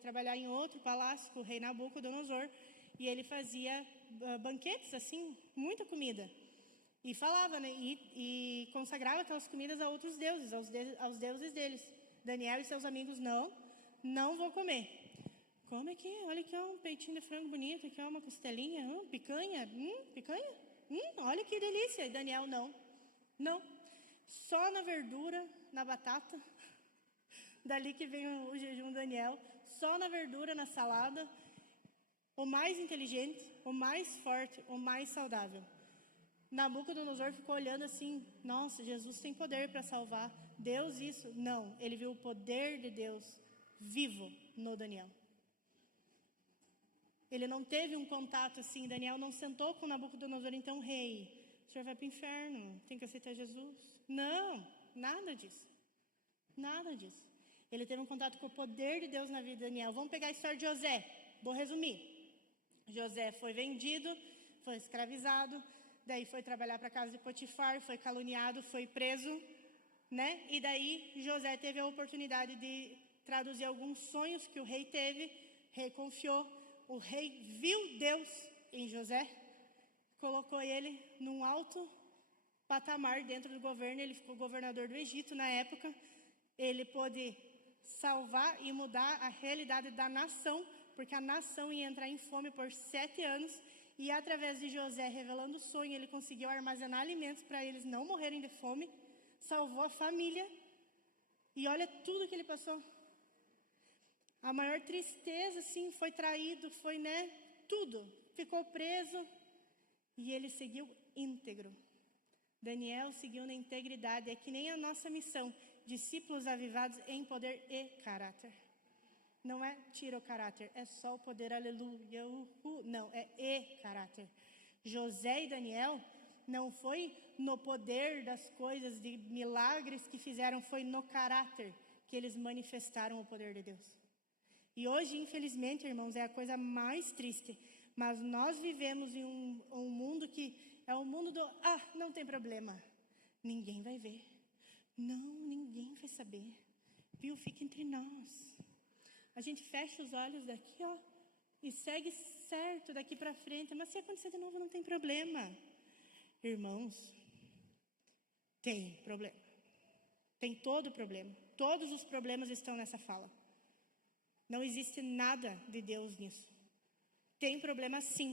trabalhar em outro palácio com o rei Nabucodonosor e ele fazia banquetes, assim, muita comida. E falava, né, e consagrava aquelas comidas a outros deuses, aos deuses deles. Daniel e seus amigos, não vou comer. Come aqui, olha aqui, um peitinho de frango bonito, aqui, uma costelinha, picanha, picanha, olha que delícia. E Daniel, Não. Só na verdura, na batata. Dali que vem o jejum do Daniel. Só na verdura, na salada. O mais inteligente, o mais forte, o mais saudável. Nabucodonosor ficou olhando assim, nossa, Jesus tem poder para salvar. Deus isso? Não, ele viu o poder de Deus vivo no Daniel. Ele não teve um contato assim, Daniel não sentou com Nabucodonosor, então, rei, o senhor vai para o inferno, tem que aceitar Jesus. Não, nada disso. Nada disso. Ele teve um contato com o poder de Deus na vida de Daniel. Vamos pegar a história de José, vou resumir. José foi vendido, foi escravizado, daí foi trabalhar para a casa de Potifar, foi caluniado, foi preso, né? E daí José teve a oportunidade de traduzir alguns sonhos que o rei teve, rei confiou, o rei viu Deus em José, colocou ele num alto patamar dentro do governo, ele ficou governador do Egito na época, ele pôde salvar e mudar a realidade da nação, porque a nação ia entrar em fome por 7 anos, e através de José revelando o sonho, ele conseguiu armazenar alimentos para eles não morrerem de fome, salvou a família, e olha tudo que ele passou. A maior tristeza, sim, foi traído, foi, né, tudo, ficou preso, e ele seguiu íntegro. Daniel seguiu na integridade, é que nem a nossa missão, discípulos avivados em poder e caráter. Não é tira o caráter, é só o poder, aleluia, não, é e caráter. José e Daniel não foi no poder das coisas, de milagres que fizeram, foi no caráter que eles manifestaram o poder de Deus. E hoje, infelizmente, irmãos, é a coisa mais triste, mas nós vivemos em um mundo que é o mundo do, não tem problema, ninguém vai ver, não, ninguém vai saber, viu, fica entre nós. A gente fecha os olhos daqui, e segue certo daqui para frente. Mas se acontecer de novo, não tem problema. Irmãos, tem problema. Tem todo problema. Todos os problemas estão nessa fala. Não existe nada de Deus nisso. Tem problema sim.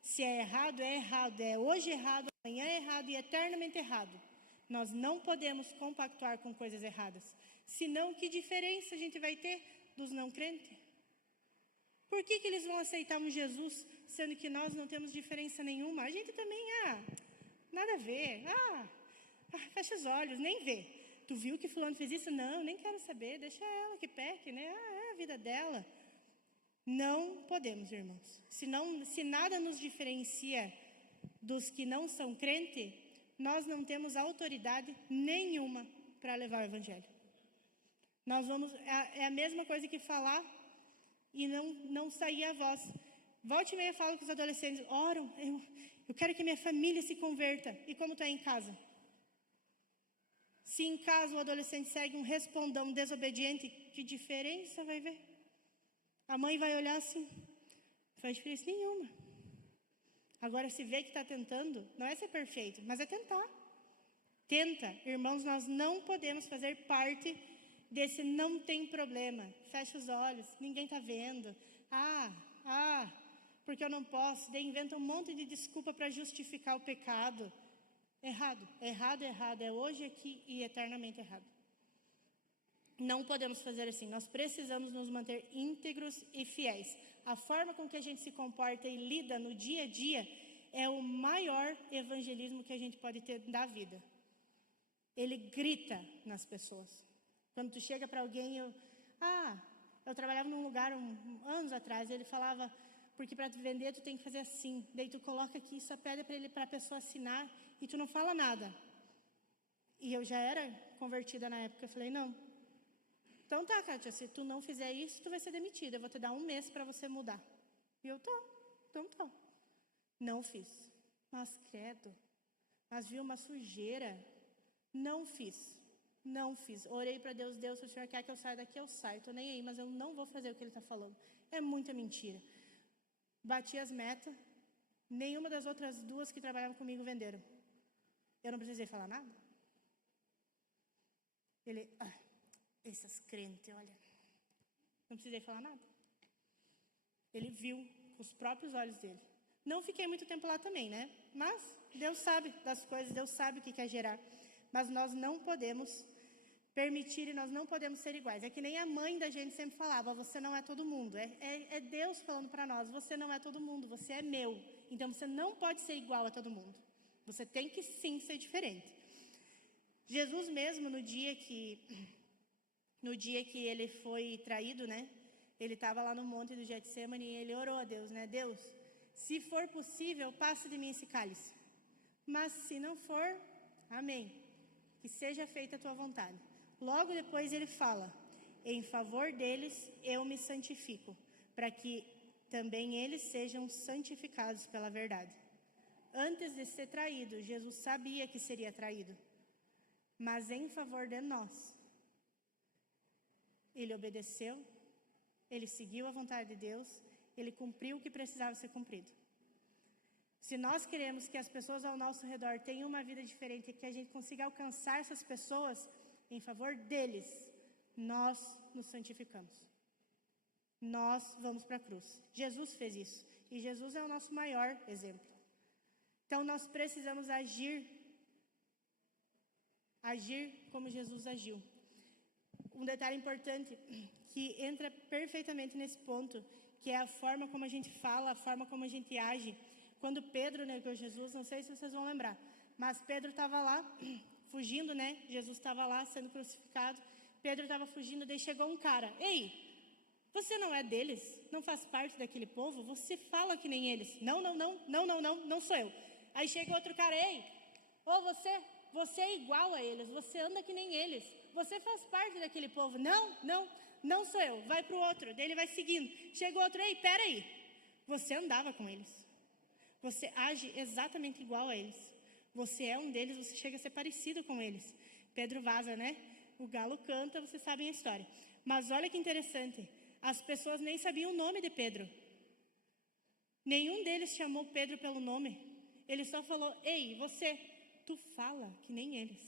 Se é errado, é errado. É hoje errado, amanhã é errado e eternamente errado. Nós não podemos compactuar com coisas erradas. Senão, que diferença a gente vai ter dos não crentes? Por que eles vão aceitar um Jesus, sendo que nós não temos diferença nenhuma? A gente também, nada a ver, fecha os olhos, nem vê. Tu viu que fulano fez isso? Não, nem quero saber, deixa ela que peque, né? É a vida dela. Não podemos, irmãos. Se nada nos diferencia dos que não são crentes, nós não temos autoridade nenhuma para levar o evangelho. Nós vamos, é a mesma coisa que falar e não sair a voz. Volte e meia, falo com os adolescentes, oram, eu quero que minha família se converta. E como tu é em casa? Se em casa o adolescente segue um respondão desobediente, que diferença vai ver? A mãe vai olhar assim, não faz diferença nenhuma. Agora, se vê que está tentando, não é ser perfeito, mas é tentar. Tenta, irmãos, nós não podemos fazer parte desse não tem problema. Fecha os olhos, ninguém está vendo. Porque eu não posso. Daí inventa um monte de desculpa para justificar o pecado. Errado, errado, errado. É hoje, aqui e eternamente errado. Não podemos fazer assim. Nós precisamos nos manter íntegros e fiéis. A forma com que a gente se comporta e lida no dia a dia é o maior evangelismo que a gente pode ter da vida. Ele grita nas pessoas. Quando tu chega para alguém, eu trabalhava num lugar anos atrás, ele falava, porque para tu vender tu tem que fazer assim, daí tu coloca aqui, só pede para a pessoa assinar e tu não fala nada. E eu já era convertida na época, eu falei, não. Então tá, Kátia, se tu não fizer isso, tu vai ser demitida, eu vou te dar 1 mês para você mudar. E eu, então tá. Não fiz. Mas credo, mas viu uma sujeira, não fiz. Não fiz. Orei para Deus, se o Senhor quer que eu saia daqui, eu saio. Estou nem aí, mas eu não vou fazer o que Ele está falando. É muita mentira. Bati as metas. Nenhuma das outras 2 que trabalhavam comigo venderam. Eu não precisei falar nada. Ele, essas crentes, olha. Não precisei falar nada. Ele viu com os próprios olhos dele. Não fiquei muito tempo lá também, né? Mas Deus sabe das coisas, Deus sabe o que quer gerar. Mas nós não podemos permitir e nós não podemos ser iguais. É que nem a mãe da gente sempre falava, você não é todo mundo. É Deus falando para nós, você não é todo mundo, você é meu. Então você não pode ser igual a todo mundo. Você tem que sim ser diferente. Jesus mesmo, no dia que ele foi traído, né? Ele estava lá no monte do Getsemane e ele orou a Deus, né? Deus, se for possível, passe de mim esse cálice. Mas se não for, amém. Que seja feita a tua vontade. Logo depois ele fala, em favor deles eu me santifico, para que também eles sejam santificados pela verdade. Antes de ser traído, Jesus sabia que seria traído. Mas em favor de nós, ele obedeceu, ele seguiu a vontade de Deus, ele cumpriu o que precisava ser cumprido. Se nós queremos que as pessoas ao nosso redor tenham uma vida diferente e que a gente consiga alcançar essas pessoas em favor deles, nós nos santificamos. Nós vamos para a cruz. Jesus fez isso e Jesus é o nosso maior exemplo. Então nós precisamos agir como Jesus agiu. Um detalhe importante que entra perfeitamente nesse ponto, que é a forma como a gente fala, a forma como a gente age. Quando Pedro negou Jesus, não sei se vocês vão lembrar, mas Pedro estava lá, fugindo, né? Jesus estava lá sendo crucificado, Pedro estava fugindo, daí chegou um cara, ei, você não é deles? Não faz parte daquele povo? Você fala que nem eles. Não sou eu. Aí chega outro cara, ei, você é igual a eles, você anda que nem eles, você faz parte daquele povo. Não sou eu. Vai para o outro, daí ele vai seguindo. Chega outro, ei, peraí, você andava com eles. Você age exatamente igual a eles. Você é um deles, você chega a ser parecido com eles. Pedro vaza, né? O galo canta, vocês sabem a história. Mas olha que interessante, as pessoas nem sabiam o nome de Pedro. Nenhum deles chamou Pedro pelo nome. Ele só falou, ei, você, tu fala que nem eles.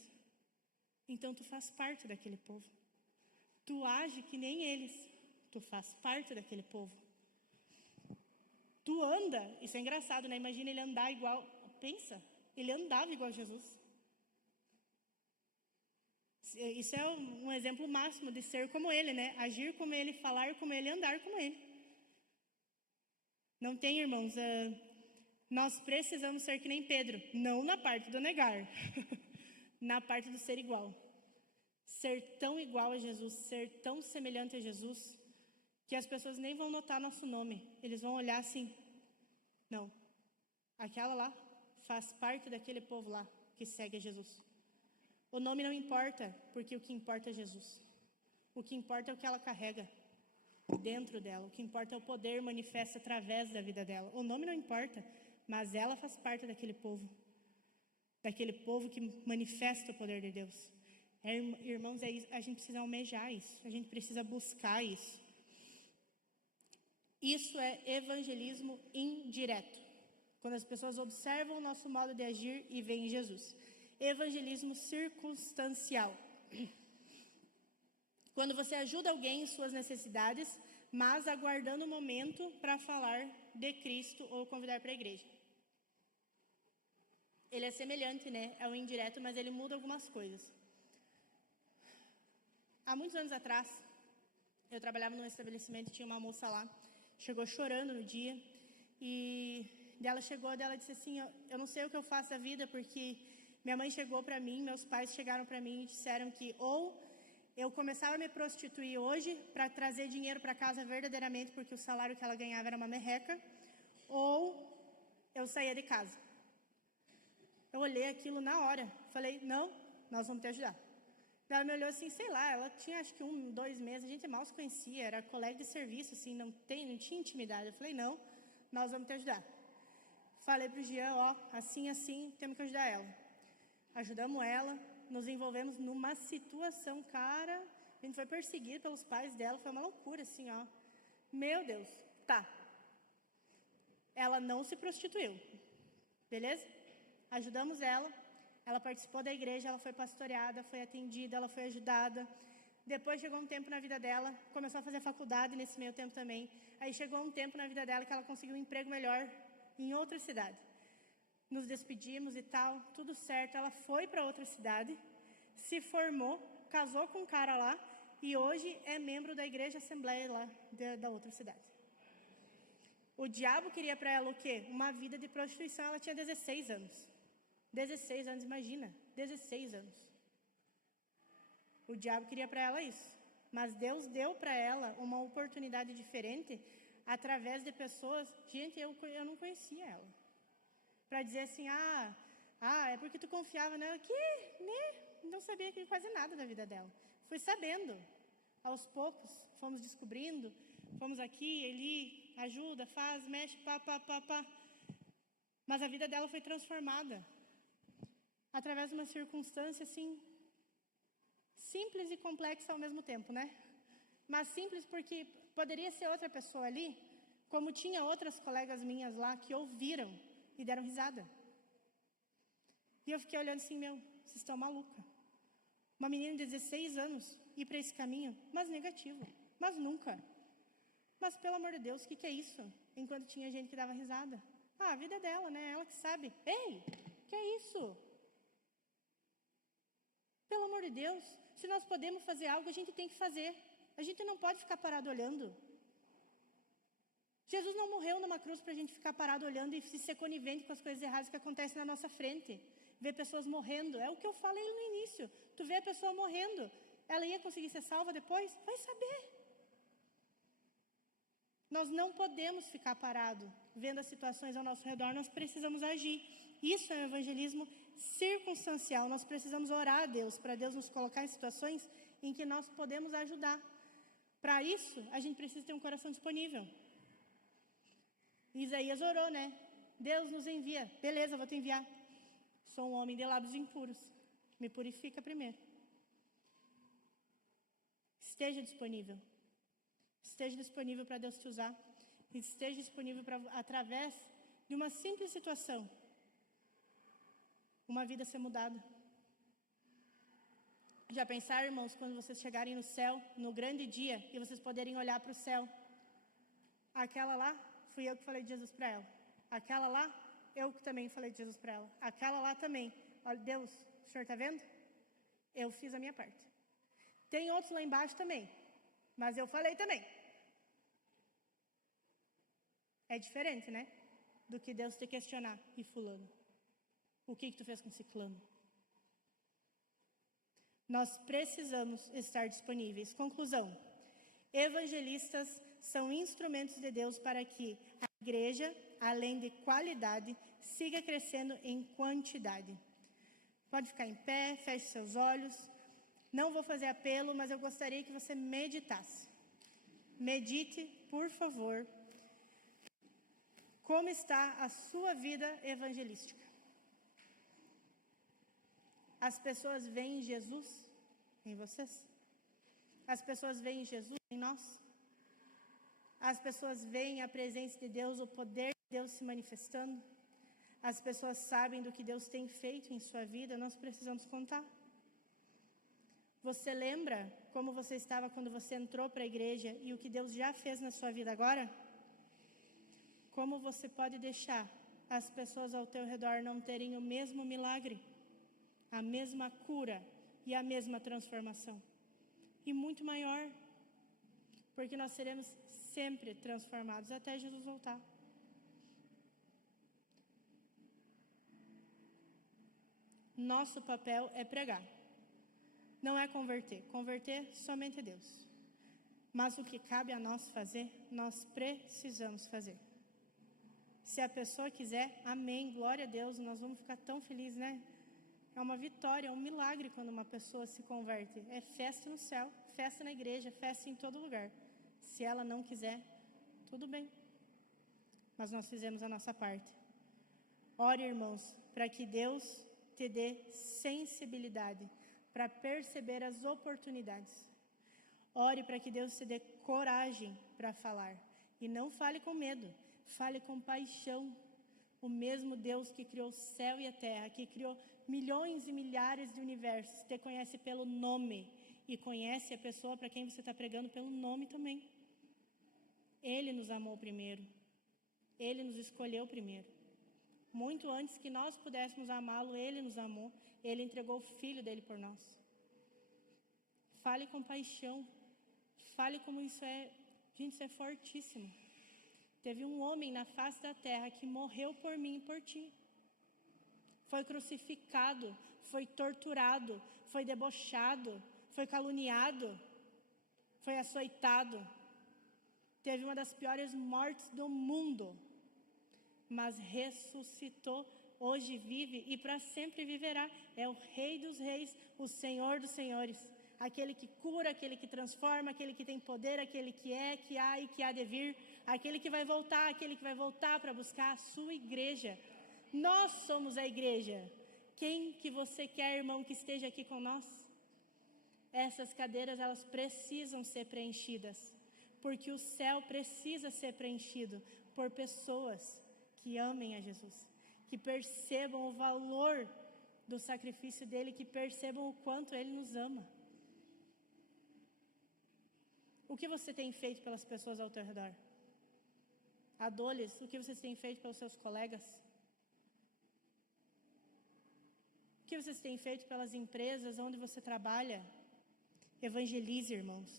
Então tu faz parte daquele povo. Tu age que nem eles. Tu faz parte daquele povo. Tu anda, isso é engraçado, né? Imagina ele andar igual, pensa, ele andava igual a Jesus. Isso é um exemplo máximo de ser como ele, né? Agir como ele, falar como ele, andar como ele. Não tem, irmãos, nós precisamos ser que nem Pedro, não na parte do negar, na parte do ser igual. Ser tão igual a Jesus, ser tão semelhante a Jesus, que as pessoas nem vão notar nosso nome. Eles vão olhar assim, não, aquela lá faz parte daquele povo lá que segue a Jesus. O nome não importa, porque o que importa é Jesus. O que importa é o que ela carrega dentro dela. O que importa é o poder manifesto através da vida dela. O nome não importa, mas ela faz parte daquele povo que manifesta o poder de Deus. Irmãos, a gente precisa almejar isso, a gente precisa buscar isso. Isso é evangelismo indireto. Quando as pessoas observam o nosso modo de agir e veem Jesus. Evangelismo circunstancial. Quando você ajuda alguém em suas necessidades, mas aguardando o momento para falar de Cristo ou convidar para a igreja. Ele é semelhante, né? É o indireto, mas ele muda algumas coisas. Há muitos anos atrás, eu trabalhava num estabelecimento, tinha uma moça lá, chegou chorando no dia, e ela disse assim, eu não sei o que eu faço da vida, porque minha mãe chegou para mim, meus pais chegaram para mim e disseram que ou eu começava a me prostituir hoje para trazer dinheiro para casa verdadeiramente, porque o salário que ela ganhava era uma merreca, ou eu saía de casa. Eu olhei aquilo na hora, falei, não, nós vamos te ajudar. Ela me olhou assim, sei lá, ela tinha acho que 2 meses, a gente mal se conhecia, era colega de serviço, assim, não tinha intimidade. Eu falei, não, nós vamos te ajudar. Falei pro Jean, assim, temos que ajudar ela. Ajudamos ela, nos envolvemos numa situação, cara, a gente foi perseguido pelos pais dela, foi uma loucura, assim, Meu Deus, tá. Ela não se prostituiu, beleza? Ajudamos ela. Ela participou da igreja, ela foi pastoreada, foi atendida, ela foi ajudada. Depois chegou um tempo na vida dela, começou a fazer faculdade nesse meio tempo também. Aí chegou um tempo na vida dela que ela conseguiu um emprego melhor em outra cidade. Nos despedimos e tal, tudo certo. Ela foi para outra cidade, se formou, casou com um cara lá e hoje é membro da igreja Assembleia lá da outra cidade. O diabo queria para ela o quê? Uma vida de prostituição. Ela tinha 16 anos. 16 anos, imagina, 16 anos. O diabo queria para ela isso. Mas Deus deu para ela uma oportunidade diferente através de pessoas. Gente, eu não conhecia ela. Para dizer assim, é porque tu confiava nela. Que, né? Não sabia quase nada da vida dela. Fui sabendo. Aos poucos, fomos descobrindo. Fomos aqui, ali, ajuda, faz, mexe, pá. Mas a vida dela foi transformada. Através de uma circunstância, assim, simples e complexa ao mesmo tempo, né? Mas simples porque poderia ser outra pessoa ali, como tinha outras colegas minhas lá que ouviram e deram risada. E eu fiquei olhando assim, vocês estão maluca. Uma menina de 16 anos ir para esse caminho, mas negativo, mas nunca. Mas pelo amor de Deus, o que é isso? Enquanto tinha gente que dava risada. A vida é dela, né? Ela que sabe. Ei, que é isso? Pelo amor de Deus, se nós podemos fazer algo, a gente tem que fazer. A gente não pode ficar parado olhando. Jesus não morreu numa cruz para a gente ficar parado olhando e se ser conivente com as coisas erradas que acontecem na nossa frente. Ver pessoas morrendo. É o que eu falei no início. Tu vê a pessoa morrendo. Ela ia conseguir ser salva depois? Vai saber. Nós não podemos ficar parados vendo as situações ao nosso redor. Nós precisamos agir. Isso é um evangelismo circunstancial. Nós precisamos orar a Deus, para Deus nos colocar em situações em que nós podemos ajudar. Para isso, a gente precisa ter um coração disponível. Isaías orou, né? Deus nos envia. Beleza, vou te enviar. Sou um homem de lábios impuros. Me purifica primeiro. Esteja disponível. Esteja disponível para Deus te usar. Esteja disponível para, através de uma simples situação, uma vida ser mudada. Já pensaram, irmãos, quando vocês chegarem no céu, no grande dia, e vocês poderem olhar para o céu? Aquela lá, fui eu que falei de Jesus para ela. Aquela lá, eu que também falei de Jesus para ela. Aquela lá também. Olha, Deus, o senhor está vendo? Eu fiz a minha parte. Tem outros lá embaixo também, mas eu falei também. É diferente, né? Do que Deus te questionar. E fulano? O que tu fez com ciclano? Nós precisamos estar disponíveis. Conclusão. Evangelistas são instrumentos de Deus para que a igreja, além de qualidade, siga crescendo em quantidade. Pode ficar em pé, feche seus olhos. Não vou fazer apelo, mas eu gostaria que você meditasse. Medite, por favor, como está a sua vida evangelística. As pessoas veem Jesus em vocês? As pessoas veem Jesus em nós? As pessoas veem a presença de Deus, o poder de Deus se manifestando? As pessoas sabem do que Deus tem feito em sua vida? Nós precisamos contar. Você lembra como você estava quando você entrou para a igreja e o que Deus já fez na sua vida agora? Como você pode deixar as pessoas ao teu redor não terem o mesmo milagre, a mesma cura e a mesma transformação? E muito maior, porque nós seremos sempre transformados até Jesus voltar. Nosso papel é pregar, não é converter. Converter somente Deus. Mas o que cabe a nós fazer, nós precisamos fazer. Se a pessoa quiser, amém, glória a Deus, nós vamos ficar tão felizes, né? É uma vitória, é um milagre quando uma pessoa se converte. É festa no céu, festa na igreja, festa em todo lugar. Se ela não quiser, tudo bem. Mas nós fizemos a nossa parte. Ore, irmãos, para que Deus te dê sensibilidade para perceber as oportunidades. Ore para que Deus te dê coragem para falar. E não fale com medo, fale com paixão. O mesmo Deus que criou o céu e a terra, que criou milhões e milhares de universos, te conhece pelo nome e conhece a pessoa para quem você está pregando pelo nome também. Ele nos amou primeiro. Ele nos escolheu primeiro. Muito antes que nós pudéssemos amá-lo, Ele nos amou. Ele entregou o Filho dele por nós. Fale com paixão. Fale como isso é... Gente, isso é fortíssimo. Teve um homem na face da terra que morreu por mim e por ti. Foi crucificado, foi torturado, foi debochado, foi caluniado, foi açoitado. Teve uma das piores mortes do mundo, mas ressuscitou, hoje vive e para sempre viverá. É o Rei dos Reis, o Senhor dos Senhores, aquele que cura, aquele que transforma, aquele que tem poder, aquele que é, que há e que há de vir, aquele que vai voltar para buscar a sua igreja. Nós somos a igreja. Quem que você quer, irmão, que esteja aqui com nós? Essas cadeiras, elas precisam ser preenchidas, porque o céu precisa ser preenchido por pessoas que amem a Jesus, que percebam o valor do sacrifício dele, que percebam o quanto ele nos ama. O que você tem feito pelas pessoas ao teu redor? Adolescentes, o que vocês têm feito pelos seus colegas? O que vocês têm feito pelas empresas onde você trabalha? Evangelize, irmãos.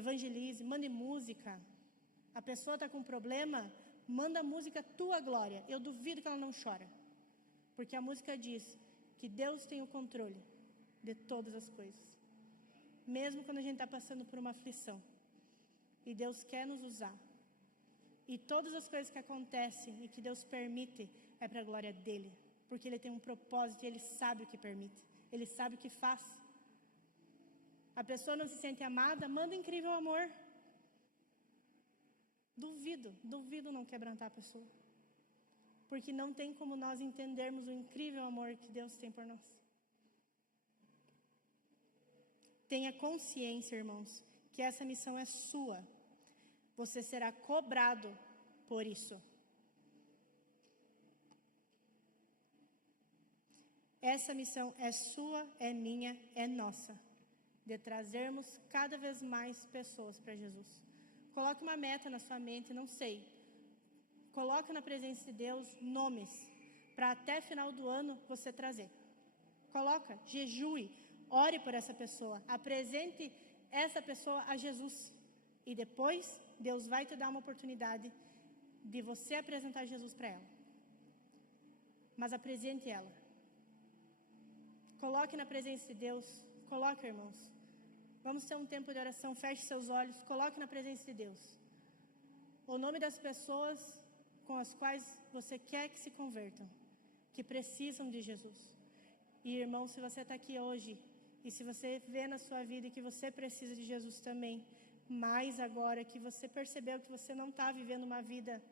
Evangelize, mande música. A pessoa está com um problema, manda a música Tua Glória. Eu duvido que ela não chora. Porque a música diz que Deus tem o controle de todas as coisas. Mesmo quando a gente está passando por uma aflição. E Deus quer nos usar. E todas as coisas que acontecem e que Deus permite é para a glória dEle. Porque Ele tem um propósito e Ele sabe o que permite. Ele sabe o que faz. A pessoa não se sente amada, manda incrível amor. Duvido não quebrantar a pessoa. Porque não tem como nós entendermos o incrível amor que Deus tem por nós. Tenha consciência, irmãos, que essa missão é sua. Você será cobrado por isso. Essa missão é sua, é minha, é nossa. De trazermos cada vez mais pessoas para Jesus. Coloque uma meta na sua mente, não sei. Coloque na presença de Deus nomes para até final do ano você trazer. Coloca, jejue, ore por essa pessoa, apresente essa pessoa a Jesus. E depois Deus vai te dar uma oportunidade de você apresentar Jesus para ela. Mas apresente ela. Coloque na presença de Deus. Coloque, irmãos. Vamos ter um tempo de oração. Feche seus olhos. Coloque na presença de Deus o nome das pessoas com as quais você quer que se convertam, que precisam de Jesus. E, irmão, se você está aqui hoje e se você vê na sua vida que você precisa de Jesus também, mais agora que você percebeu que você não está vivendo uma vida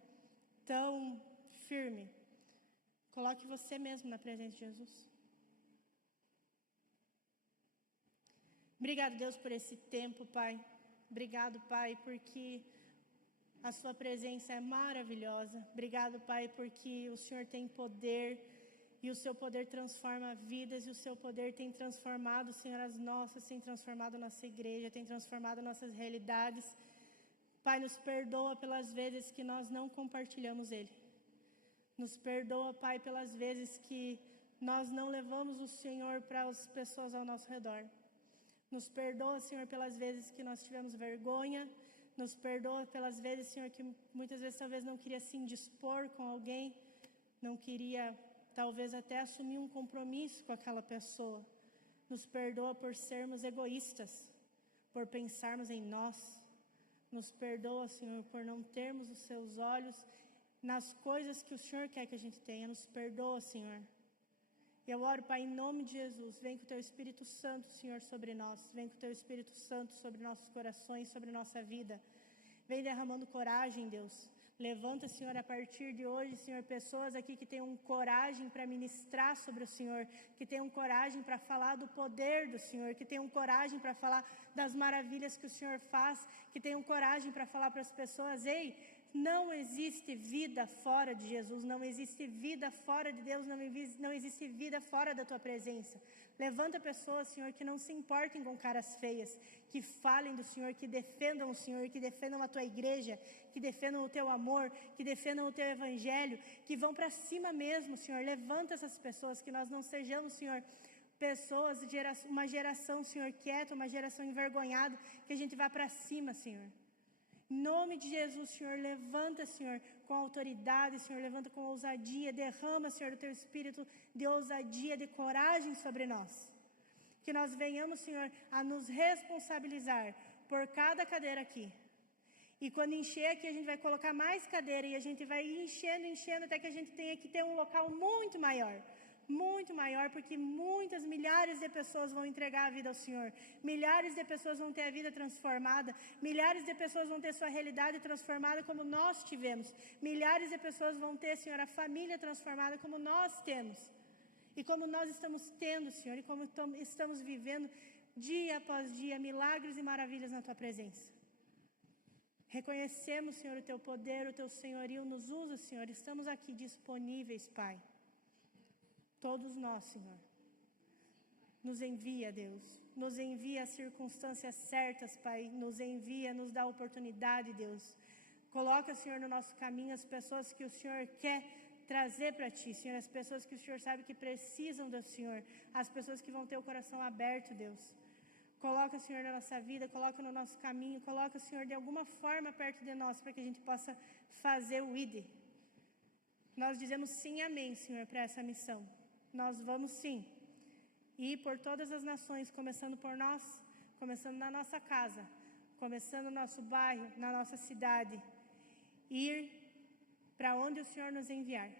tão firme, coloque você mesmo na presença de Jesus. Obrigado, Deus, por esse tempo, Pai. Obrigado, Pai, porque a sua presença é maravilhosa. Obrigado, Pai, porque o Senhor tem poder e o seu poder transforma vidas e o seu poder tem transformado, Senhor, as nossas, tem transformado a nossa igreja, tem transformado nossas realidades. Pai, nos perdoa pelas vezes que nós não compartilhamos Ele. Nos perdoa, Pai, pelas vezes que nós não levamos o Senhor para as pessoas ao nosso redor. Nos perdoa, Senhor, pelas vezes que nós tivemos vergonha. Nos perdoa pelas vezes, Senhor, que muitas vezes talvez não queria se indispor com alguém. Não queria, talvez, até assumir um compromisso com aquela pessoa. Nos perdoa por sermos egoístas, por pensarmos em nós. Nos perdoa, Senhor, por não termos os seus olhos nas coisas que o Senhor quer que a gente tenha. Nos perdoa, Senhor. Eu oro, Pai, em nome de Jesus, vem com o Teu Espírito Santo, Senhor, sobre nós. Vem com o Teu Espírito Santo sobre nossos corações, sobre nossa vida. Vem derramando coragem, Deus. Levanta, Senhor, a partir de hoje, Senhor, pessoas aqui que tenham coragem para ministrar sobre o Senhor, que tenham coragem para falar do poder do Senhor, que tenham coragem para falar das maravilhas que o Senhor faz, que tenham coragem para falar para as pessoas, ei, Não existe vida fora de Jesus, não existe vida fora de Deus, não existe vida fora da Tua presença. Levanta pessoas, Senhor, que não se importem com caras feias, que falem do Senhor, que defendam o Senhor, que defendam a Tua igreja, que defendam o Teu amor, que defendam o Teu evangelho, que vão para cima mesmo, Senhor. Levanta essas pessoas, que nós não sejamos, Senhor, pessoas, uma geração, Senhor, quieta, uma geração envergonhada, que a gente vá para cima, Senhor. Em nome de Jesus, Senhor, levanta, Senhor, com autoridade, Senhor, levanta com ousadia, derrama, Senhor, o Teu Espírito de ousadia, de coragem sobre nós. Que nós venhamos, Senhor, a nos responsabilizar por cada cadeira aqui. E quando encher aqui, a gente vai colocar mais cadeira e a gente vai enchendo, até que a gente tenha que ter um local muito maior, porque muitas, milhares de pessoas vão entregar a vida ao Senhor, milhares de pessoas vão ter a vida transformada, milhares de pessoas vão ter sua realidade transformada como nós tivemos, milhares de pessoas vão ter, Senhor, a família transformada como nós temos, e como nós estamos tendo, Senhor, e como estamos vivendo dia após dia, milagres e maravilhas na Tua presença. Reconhecemos, Senhor, o Teu poder, o Teu senhorio, nos usa, Senhor, estamos aqui disponíveis, Pai. Todos nós, Senhor. Nos envia, Deus. Nos envia as circunstâncias certas, Pai. Nos envia, nos dá oportunidade, Deus. Coloca, Senhor, no nosso caminho as pessoas que o Senhor quer trazer para Ti, Senhor. As pessoas que o Senhor sabe que precisam do Senhor. As pessoas que vão ter o coração aberto, Deus. Coloca, Senhor, na nossa vida, coloca no nosso caminho. Coloca, Senhor, de alguma forma perto de nós, para que a gente possa fazer o ID. Nós dizemos sim, amém, Senhor, para essa missão. Nós vamos sim ir por todas as nações, começando por nós, começando na nossa casa, começando no nosso bairro, na nossa cidade, ir para onde o Senhor nos enviar.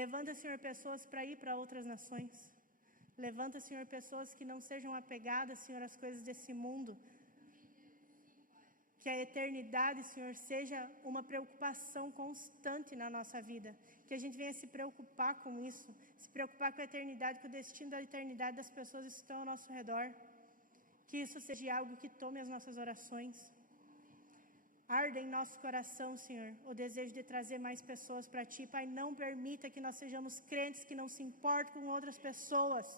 Levanta, Senhor, pessoas para ir para outras nações. Levanta, Senhor, pessoas que não sejam apegadas, Senhor, às coisas desse mundo. Que a eternidade, Senhor, seja uma preocupação constante na nossa vida. Que a gente venha se preocupar com isso. Se preocupar com a eternidade, com o destino da eternidade das pessoas que estão ao nosso redor. Que isso seja algo que tome as nossas orações. Arde em nosso coração, Senhor, o desejo de trazer mais pessoas para Ti. Pai, não permita que nós sejamos crentes que não se importam com outras pessoas.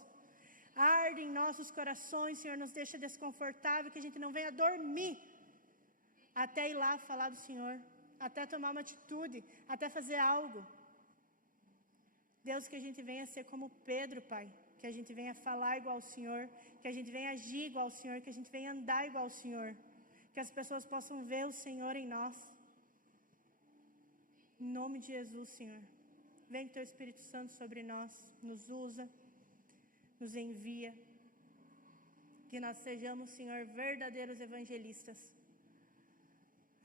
Arde em nossos corações, Senhor, nos deixa desconfortável, que a gente não venha dormir até ir lá falar do Senhor, até tomar uma atitude, até fazer algo. Deus, que a gente venha ser como Pedro, Pai, que a gente venha falar igual ao Senhor, que a gente venha agir igual ao Senhor, que a gente venha andar igual ao Senhor, que as pessoas possam ver o Senhor em nós. Em nome de Jesus, Senhor, vem com Teu Espírito Santo sobre nós, nos usa, nos envia, que nós sejamos, Senhor, verdadeiros evangelistas,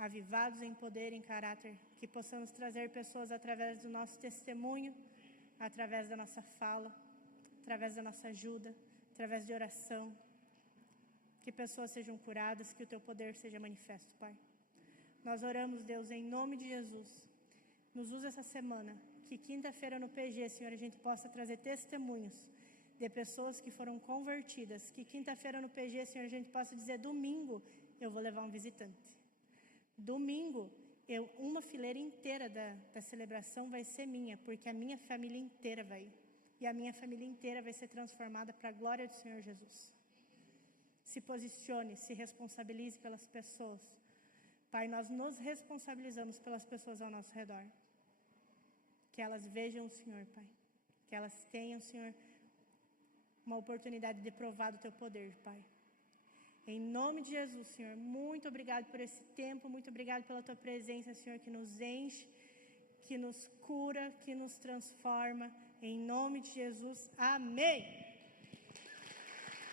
avivados em poder e em caráter, que possamos trazer pessoas através do nosso testemunho, através da nossa fala, através da nossa ajuda, através de oração, que pessoas sejam curadas, que o Teu poder seja manifesto, Pai. Nós oramos, Deus, em nome de Jesus. Nos usa essa semana, que quinta-feira no PG, Senhor, a gente possa trazer testemunhos de pessoas que foram convertidas, que quinta-feira no PG, Senhor, a gente possa dizer, domingo eu vou levar um visitante. Domingo, uma fileira inteira da celebração vai ser minha, porque a minha família inteira vai ir. E a minha família inteira vai ser transformada para a glória do Senhor Jesus. Se posicione, se responsabilize pelas pessoas. Pai, nós nos responsabilizamos pelas pessoas ao nosso redor. Que elas vejam o Senhor, Pai. Que elas tenham, Senhor, uma oportunidade de provar do Teu poder, Pai. Em nome de Jesus, Senhor, muito obrigado por esse tempo, muito obrigado pela Tua presença, Senhor, que nos enche, que nos cura, que nos transforma. Em nome de Jesus, amém.